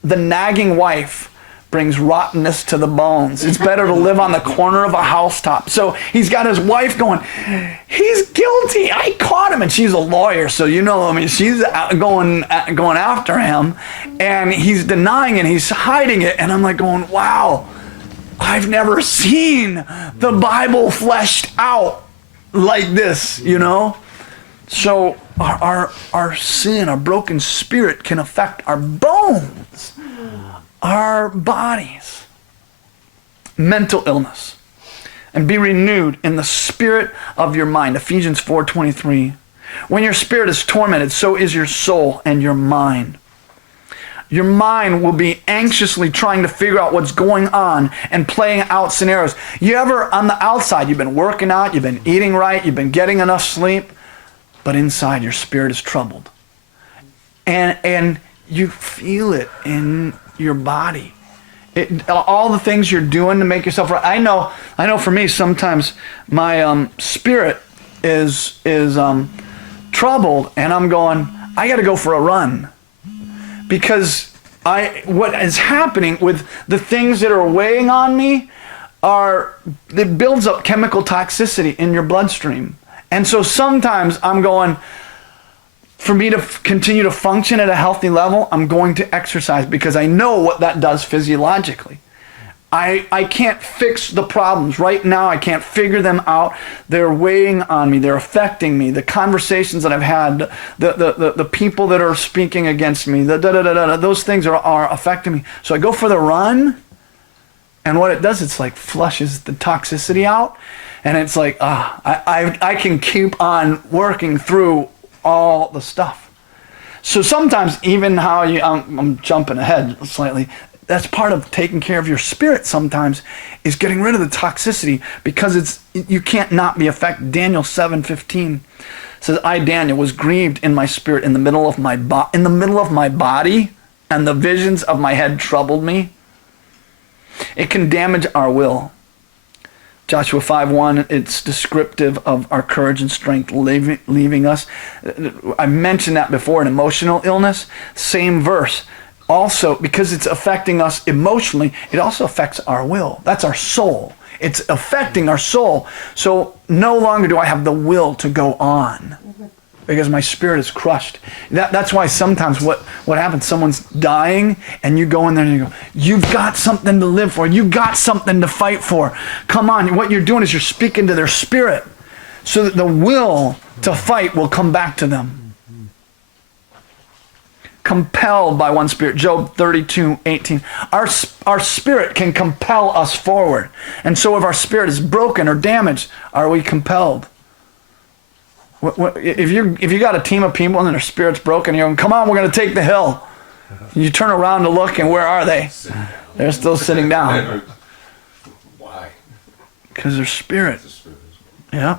nagging wife brings rottenness to the bones. It's better to live on the corner of a housetop. So he's got his wife going, he's guilty. I caught him. And she's a lawyer, so she's going after him, and he's denying it. He's hiding it. And I'm like going, wow, I've never seen the Bible fleshed out like this, So our sin, our broken spirit can affect our bones, our bodies. Mental illness. And be renewed in the spirit of your mind. Ephesians 4:23. When your spirit is tormented, so is your soul and your mind. Your mind will be anxiously trying to figure out what's going on and playing out scenarios. You ever, on the outside, you've been working out, you've been eating right, you've been getting enough sleep, but inside your spirit is troubled. And you feel it in your body. All the things you're doing to make yourself right. I know for me, sometimes my spirit is troubled, and I'm going, I got to go for a run. Because what is happening with the things that are weighing on me it builds up chemical toxicity in your bloodstream. And so sometimes I'm going, for me to continue to function at a healthy level, I'm going to exercise because I know what that does physiologically. I can't fix the problems right now. I can't figure them out. They're weighing on me. They're affecting me. The conversations that I've had, the people that are speaking against me, those things are affecting me. So I go for the run, and what it does, it's like flushes the toxicity out, and it's like, I can keep on working through all the stuff. So sometimes even how I'm jumping ahead slightly, that's part of taking care of your spirit sometimes, is getting rid of the toxicity, because you can't not be affected. Daniel 7:15 says, I, Daniel, was grieved in my spirit in the middle of my body, and the visions of my head troubled me. It can damage our will. Joshua 5:1, it's descriptive of our courage and strength leaving us. I mentioned that before, an emotional illness, same verse. Also, because it's affecting us emotionally, it also affects our will. That's our soul. It's affecting our soul. So no longer do I have the will to go on because my spirit is crushed. That's why sometimes what happens, someone's dying and you go in there and you go, you've got something to live for. You've got something to fight for. Come on. What you're doing is you're speaking to their spirit so that the will to fight will come back to them. Compelled by one spirit. Job 32:18. Our spirit can compel us forward. And so if our spirit is broken or damaged, are we compelled? If you got a team of people and their spirit's broken, you're going, come on, we're going to take the hill. You turn around to look, and where are they? They're still sitting down. Why? Because their spirit. Yeah.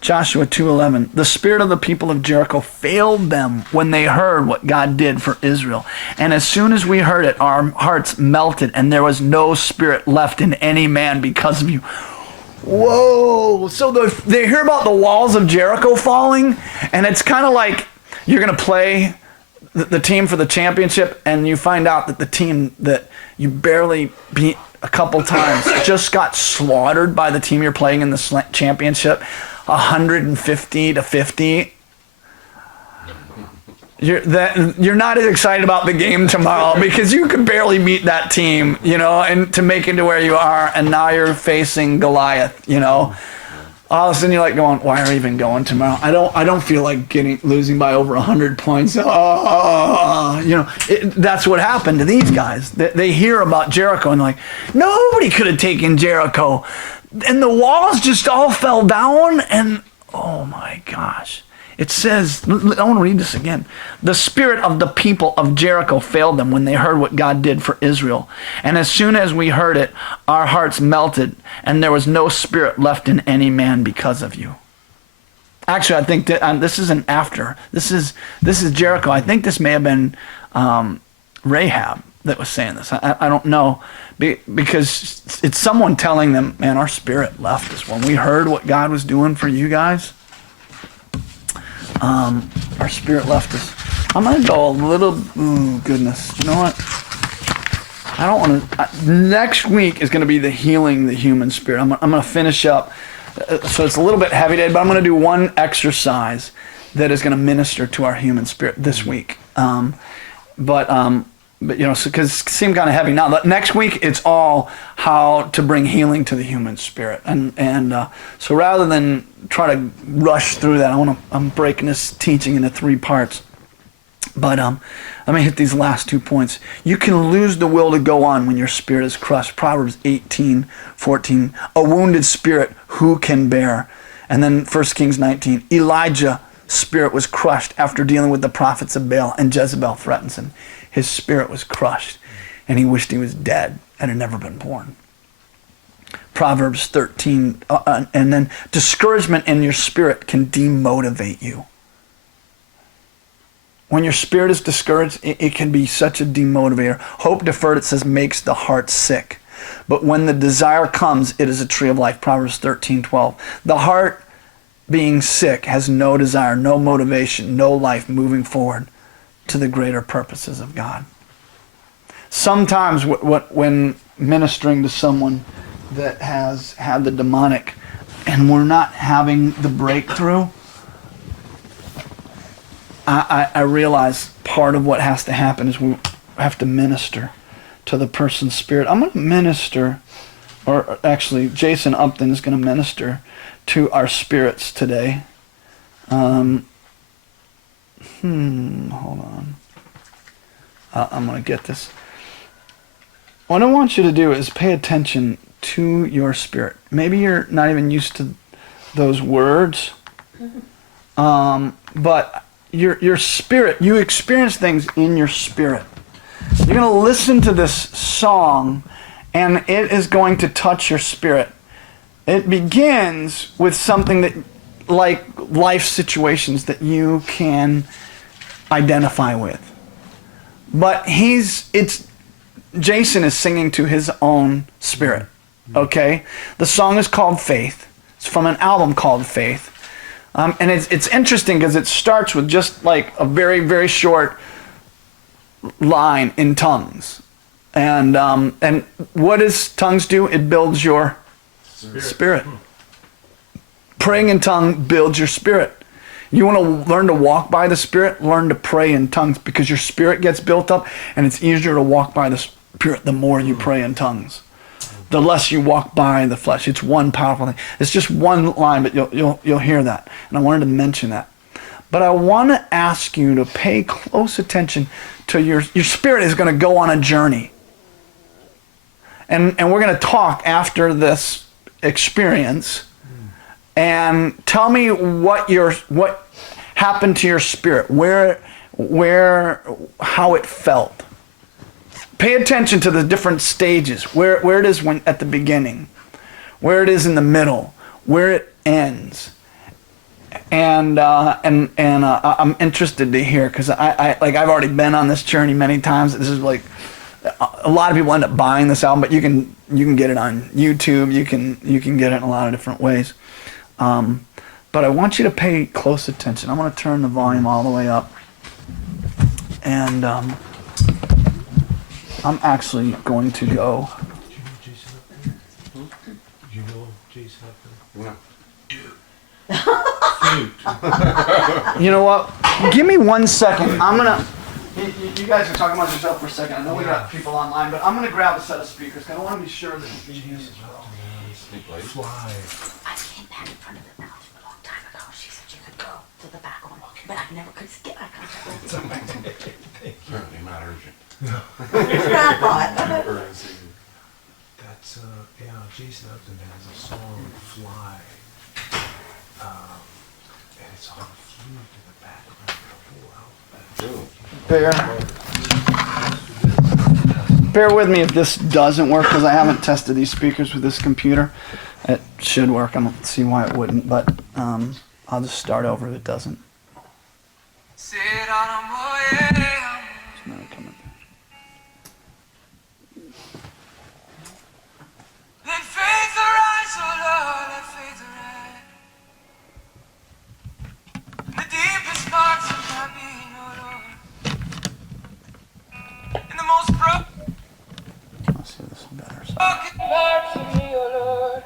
Joshua 2:11, the spirit of the people of Jericho failed them when they heard what God did for Israel. And as soon as we heard it, our hearts melted, and there was no spirit left in any man because of you. Whoa! So they hear about the walls of Jericho falling, and it's kind of like you're going to play the team for the championship, and you find out that the team that you barely beat a couple times just got slaughtered by the team you're playing in the championship. 150-50. You're not as excited about the game tomorrow because you could barely beat that team, and to make it to where you are, and now you're facing Goliath, All of a sudden you're like going, why are we even going tomorrow? I don't feel like losing by over 100 points. That's what happened to these guys. They hear about Jericho and they're like, nobody could have taken Jericho. And the walls just all fell down, and oh my gosh. It says, I want to read this again. The spirit of the people of Jericho failed them when they heard what God did for Israel. And as soon as we heard it, our hearts melted, and there was no spirit left in any man because of you. Actually, I think that this isn't after. This is Jericho. I think this may have been Rahab that was saying this. I don't know, because it's someone telling them, man, our spirit left us when we heard what God was doing for you guys. Our spirit left us. I'm going to go a little, goodness. You know what? I don't want to, next week is going to be the healing the human spirit. I'm going to finish up. So it's a little bit heavy today, but I'm going to do one exercise that is going to minister to our human spirit this week. But because it seemed kind of heavy now. Next week, it's all how to bring healing to the human spirit, and so rather than try to rush through that, I'm breaking this teaching into 3 parts. But let me hit these last 2 points. You can lose the will to go on when your spirit is crushed. Proverbs 18:14. A wounded spirit, who can bear? And then 1 Kings 19. Elijah spirit was crushed after dealing with the prophets of Baal, and Jezebel threatens him. His spirit was crushed, and he wished he was dead and had never been born. Proverbs 13, and then discouragement in your spirit can demotivate you. When your spirit is discouraged, it can be such a demotivator. Hope deferred, it says, makes the heart sick. But when the desire comes, it is a tree of life. Proverbs 13:12. The heart being sick has no desire, no motivation, no life moving forward to the greater purposes of God. Sometimes when ministering to someone that has had the demonic and we're not having the breakthrough, I realize part of what has to happen is we have to minister to the person's spirit. I'm going to minister, or actually Jason Upton is going to minister to our spirits today. Hold on. I'm going to get this. What I want you to do is pay attention to your spirit. Maybe you're not even used to those words, but your spirit, you experience things in your spirit. You're going to listen to this song, and it is going to touch your spirit. It begins with something that, like life situations that you can identify with. But Jason is singing to his own spirit, okay? The song is called Faith. It's from an album called Faith. And it's interesting because it starts with just like a very, very short line in tongues. And what does tongues do? It builds your spirit. Praying in tongue builds your spirit. You want to learn to walk by the Spirit? Learn to pray in tongues, because your spirit gets built up, and it's easier to walk by the Spirit the more you pray in tongues. The less you walk by the flesh. It's one powerful thing. It's just one line, but you'll hear that. And I wanted to mention that. But I want to ask you to pay close attention to your spirit is going to go on a journey. And we're going to talk after this experience. And tell me what happened to your spirit, how it felt. Pay attention to the different stages, where it is at the beginning, where it is in the middle, where it ends. And I'm interested to hear, because I've already been on this journey many times. This is like, a lot of people end up buying this album, but you can get it on YouTube. You can get it in a lot of different ways. But I want you to pay close attention. I'm going to turn the volume all the way up. And I'm actually going to go. Do you know Jason Upton? You know what? Give me 1 second. I'm going to... You guys are talking about yourself for a second. I know we got people online, but I'm going to grab a set of speakers, because I want to be sure that you can hear as well. Fly. I came back in front of the mountain a long time ago. She said you could go to the back one, but I never could get eye contact with you. Certainly not urgent. I thought. That's Jason Upton has a song, Fly, and it's on a flute in the background of the whole album. Bear with me if this doesn't work, because I haven't tested these speakers with this computer. It should work. I don't see why it wouldn't, but I'll just start over if it doesn't. It's not coming. Let faith arise, oh Lord, let faith arise. In the deepest parts of my being, oh Lord. In the most Let's see if this is better. broken parts of me, oh Lord.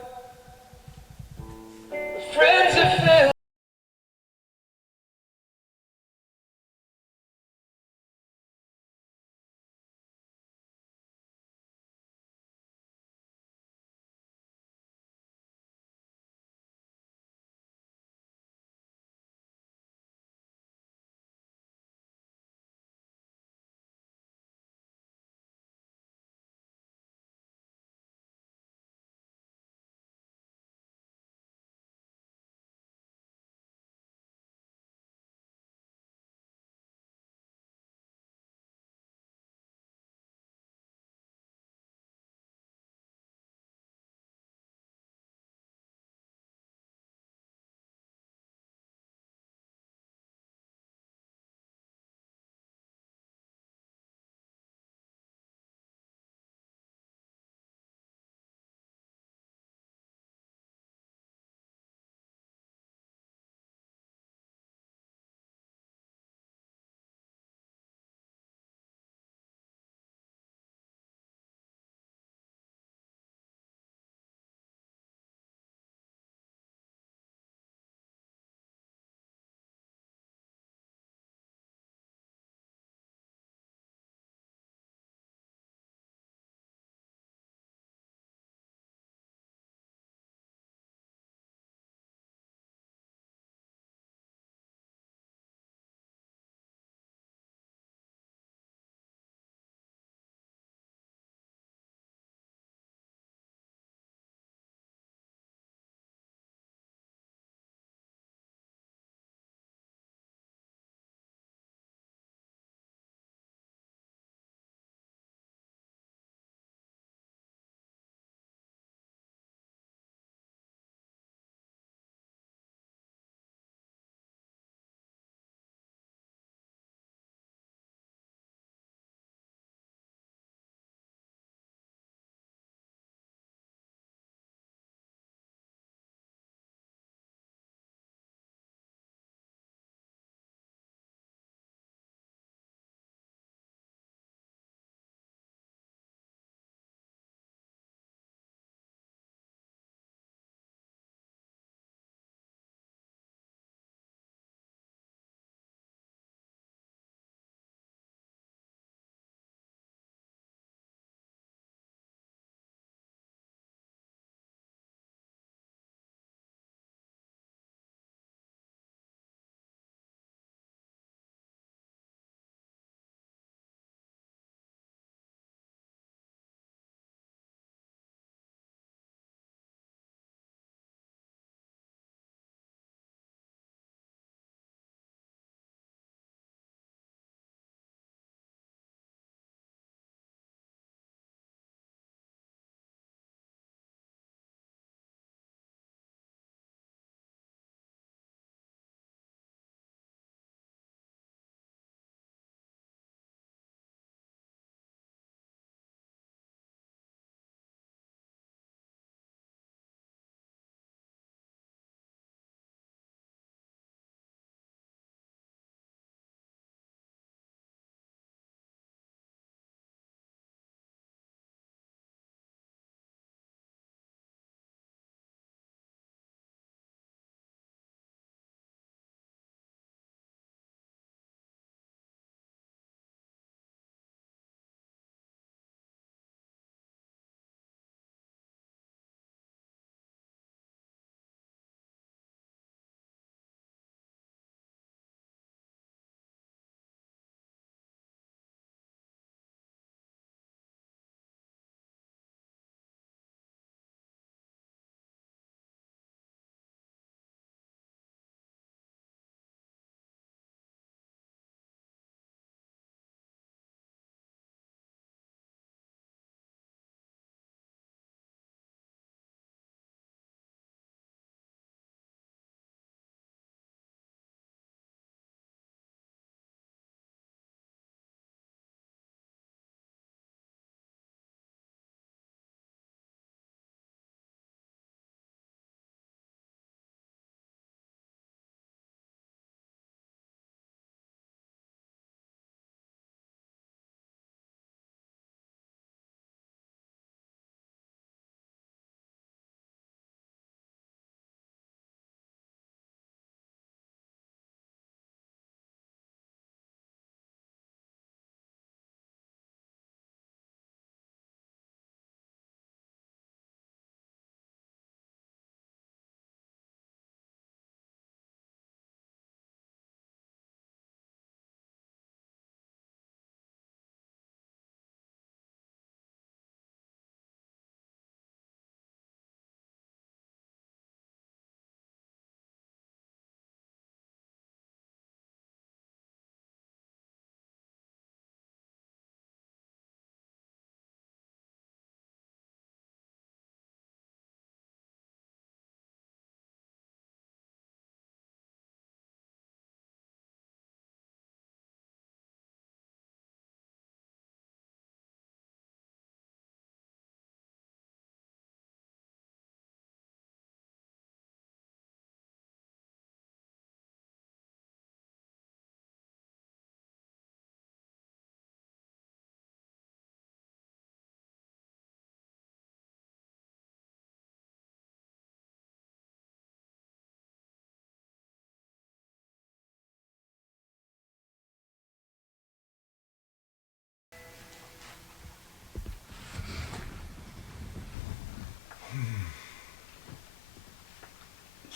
Friends have failed.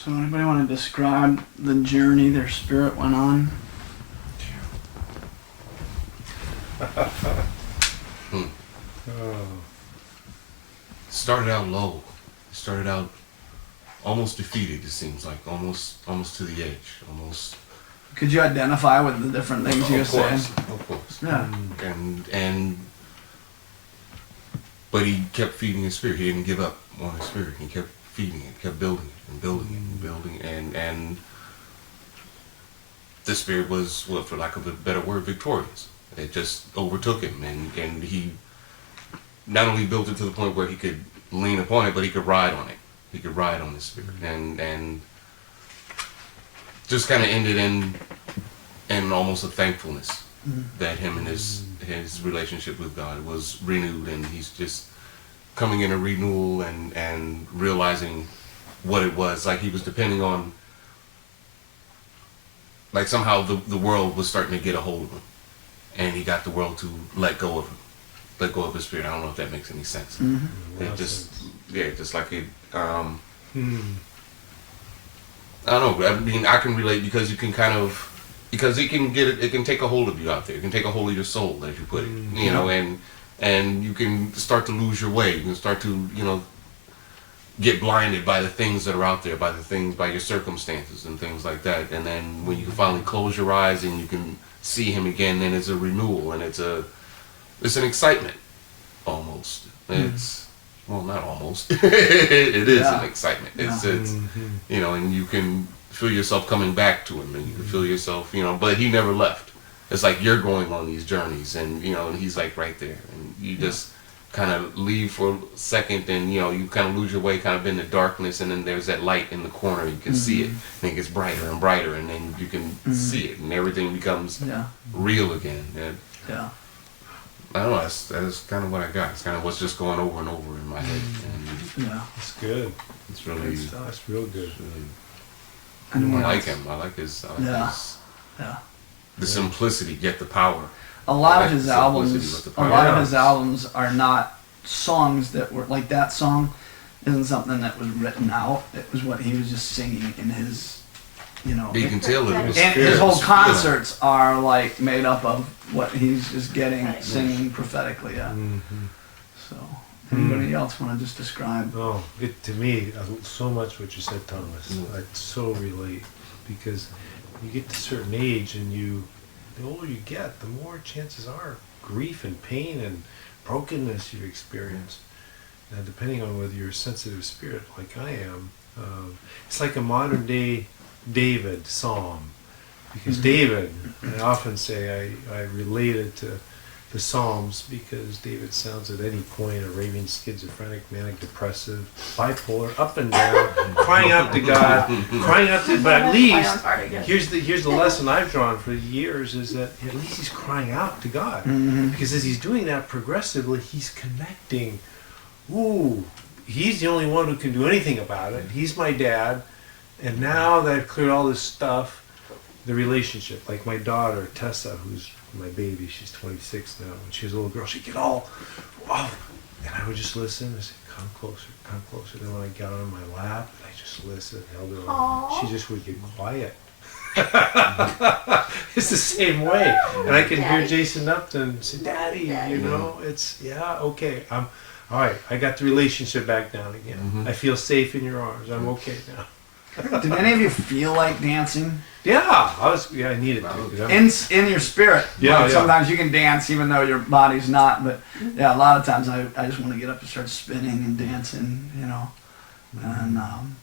So anybody want to describe the journey their spirit went on? Oh. Started out low. Started out almost defeated. It seems like almost to the edge. Almost. Could you identify with the different things you were saying? Of course. Yeah. But he kept feeding his spirit. He didn't give up on his spirit. He kept feeding it, kept building it and building it and building it. And the spirit was, well, for lack of a better word, victorious. It just overtook him, and he not only built it to the point where he could lean upon it, but he could ride on it. He could ride on his spirit, and just kind of ended in almost a thankfulness that him and his relationship with God was renewed, and he's just coming in a renewal and realizing what it was. Like he was depending on, like somehow the world was starting to get a hold of him, and he got the world to let go of him, let go of his spirit. I don't know if that makes any sense. It just, yeah, just like it. I don't know. I mean, I can relate because you can kind of, because it can get it can take a hold of you out there. It can take a hold of your soul, as you put it. You know, and you can start to lose your way. You can start to, you know, get blinded by the things that are out there, by your circumstances and things like that. And then when you can finally close your eyes and you can see him again, then it's a renewal, and it's an excitement, almost. It's, well, not almost. It is an excitement. It's you know, and you can feel yourself coming back to him, and you can feel yourself, you know, but he never left. It's like you're going on these journeys, and, you know, and he's like right there, and you just kind of leave for a second, and, you know, you kind of lose your way kind of in the darkness, and then there's that light in the corner. You can see it, and it gets brighter and brighter, and then you can see it, and everything becomes real again. And Yeah. I don't know, that's kind of what I got. It's kind of what's just going over and over in my head, and Yeah. That's good. it's really, That's real good. Anyone I like else? him. I like his, Yeah. the simplicity, yet the power. A lot I of like his the simplicity with albums, the a power. lot of his albums are not songs that were like that song isn't something that was written out. It was what he was just singing in his, you know. You can tell it was And spirit, his whole it's feeling. concerts are like made up of what he's just getting, Right. singing prophetically. Yeah. Mm-hmm. So, anybody else want to just describe? Oh, to me, so much what you said, Thomas. I so relate, because you get to a certain age, and the older you get, the more chances are grief and pain and brokenness you experience. And depending on whether you're a sensitive spirit like I am, it's like a modern day David psalm. Because David, I often say I relate it to the Psalms, because David sounds at any point a raving schizophrenic, manic depressive, bipolar, up and down, crying out to God, crying out to, but at least here's the lesson I've drawn for years, is that at least he's crying out to God. Because as he's doing that progressively, he's connecting. Ooh, he's the only one who can do anything about it. He's my dad. And now that I've cleared all this stuff, the relationship, like my daughter, Tessa, who's my baby, she's 26 now. When she was a little girl, she'd get all, oh, and I would just listen. I said, come closer, come closer. Then when I got on my lap, I just listened, held her on. She just would get quiet. It's the same way. And I can hear Jason Upton say, Daddy, you know, it's, yeah, okay. I'm, all right, I got the relationship back down again. I feel safe in your arms. I'm okay now. Did any of you feel like dancing Yeah, I needed to. 'Cause I'm- in your spirit? Yeah, Like, yeah. sometimes you can dance even though your body's not, but yeah, a lot of times I just want to get up and start spinning and dancing, you know. And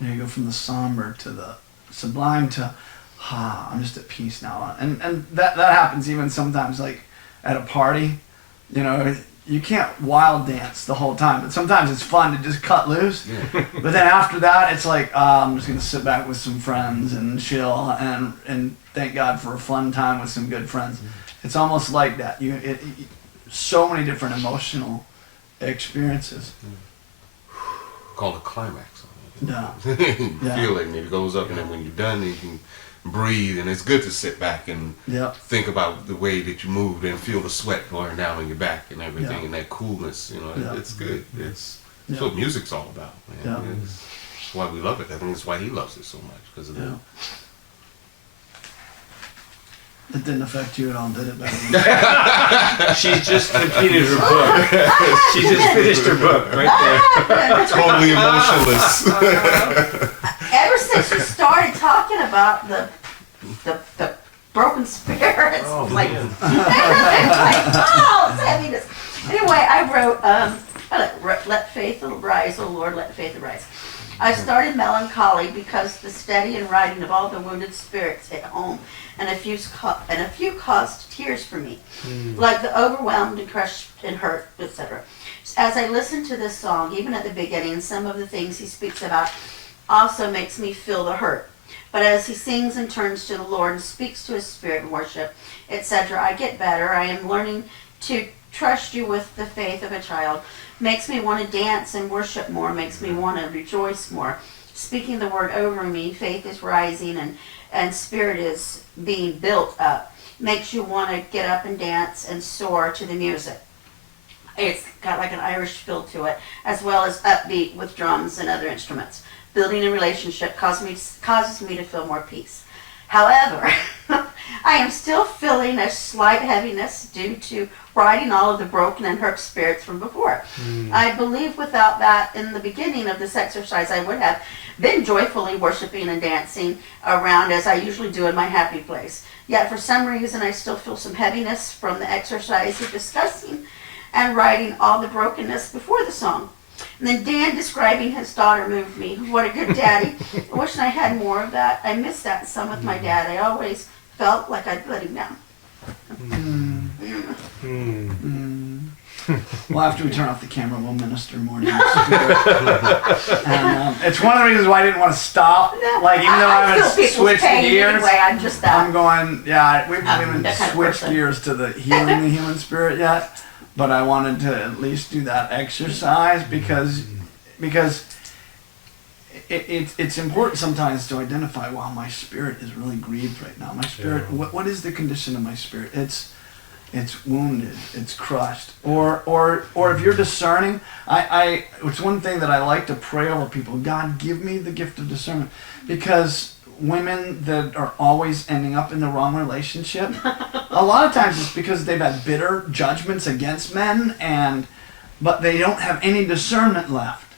you go from the somber to the sublime to, I'm just at peace now. And that happens even sometimes, like at a party, you know. You can't wild dance the whole time, but sometimes it's fun to just cut loose. But then after that, it's like, I'm just gonna sit back with some friends and chill and thank God for a fun time with some good friends. It's almost like that. So many different emotional experiences. Called a climax. Yeah. You Yeah. feel it, and it goes up, and then when you're done, you can breathe, and it's good to sit back and Yep. think about the way that you moved and feel the sweat going down on your back and everything, Yeah. and that coolness. You know, Yeah. it's good. It's Yeah. what music's all about, man. Yeah. That's why we love it. I think that's why he loves it so much, because of that. It didn't affect you at all, did it? She just completed her book. She just finished her book right there. Totally emotionless. Ever since you started talking about the broken spirits, Oh, like, man. oh, it's heaviness. Anyway, I wrote, let faith arise, oh Lord, let faith arise. I started melancholy because the study and writing of all the wounded spirits hit home, and a few caused tears for me, like the overwhelmed and crushed and hurt, etc. As I listen to this song, even at the beginning, some of the things he speaks about also makes me feel the hurt. But as he sings and turns to the Lord and speaks to his spirit in worship, etc., I get better. I am learning to trust you with the faith of a child. Makes me want to dance and worship more. Makes me want to rejoice more. Speaking the word over me, faith is rising and spirit is being built up. Makes you want to get up and dance and soar to the music. It's got like an Irish feel to it, as well as upbeat with drums and other instruments. Building a relationship causes me to feel more peace. However, I am still feeling a slight heaviness due to riding all of the broken and hurt spirits from before. I believe without that, in the beginning of this exercise, I would have been joyfully worshiping and dancing around as I usually do in my happy place. Yet for some reason, I still feel some heaviness from the exercise of discussing and writing all the brokenness before the song. And then Dan describing his daughter moved me. What a good daddy. I wish I had more of that. I miss that some with my dad. I always felt like I'd let him down. Well, after we turn off the camera, we'll minister more to your spirit. And it's one of the reasons why I didn't want to stop. Like, even though I feel haven't people's switched pain gears, anyway. I'm just that. I'm going, yeah, we haven't that kind of switched person. gears to the healing the human spirit yet. But I wanted to at least do that exercise because it's important sometimes to identify, wow, my spirit is really grieved right now. My spirit, what is the condition of my spirit? It's wounded, it's crushed. Or if you're discerning, it's one thing that I like to pray over people. God, give me the gift of discernment, because women that are always ending up in the wrong relationship, a lot of times it's because they've had bitter judgments against men, but they don't have any discernment left.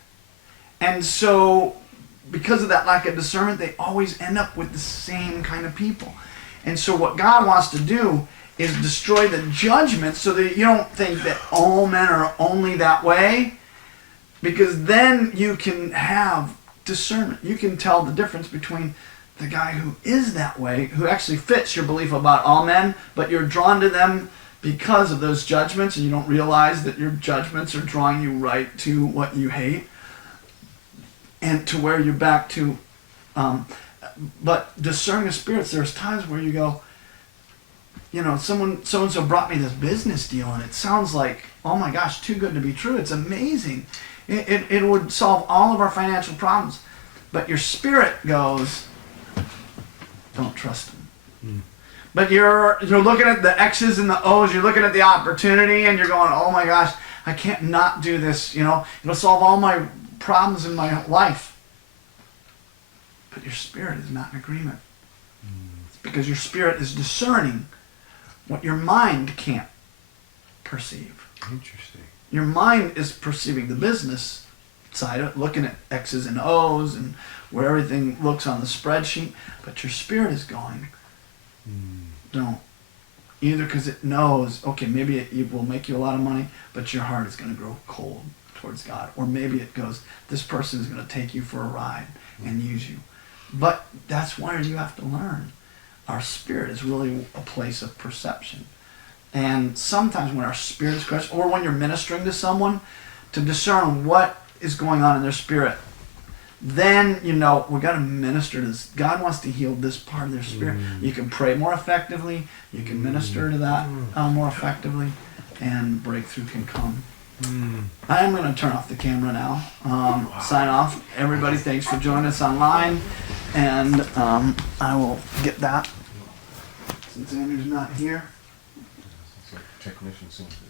And so because of that lack of discernment, they always end up with the same kind of people. And so what God wants to do is destroy the judgment so that you don't think that all men are only that way, because then you can have discernment. You can tell the difference between the guy who is that way, who actually fits your belief about all men, but you're drawn to them because of those judgments, and you don't realize that your judgments are drawing you right to what you hate and to where you're back to. But discerning of spirits, there's times where you go, so-and-so brought me this business deal, and it sounds like, oh my gosh, too good to be true. It's amazing. It would solve all of our financial problems. But your spirit goes, don't trust him. But you're looking at the X's and the O's, you're looking at the opportunity, and you're going, oh my gosh, I can't not do this, it'll solve all my problems in my life. But your spirit is not in agreement. It's because your spirit is discerning what your mind can't perceive. Interesting. Your mind is perceiving the business side of it, looking at X's and O's and where everything looks on the spreadsheet, but your spirit is going, don't. Either because it knows, okay, maybe it will make you a lot of money, but your heart is going to grow cold towards God. Or maybe it goes, this person is going to take you for a ride and use you. But that's where you have to learn. Our spirit is really a place of perception. And sometimes when our spirit is crushed, or when you're ministering to someone, to discern what is going on in their spirit, then we got to minister to this. God wants to heal this part of their spirit. You can pray more effectively. You can minister to that more effectively, and breakthrough can come. I am going to turn off the camera now. Sign off. Everybody, thanks for joining us online, and I will get that since Andrew's not here. Technician seems to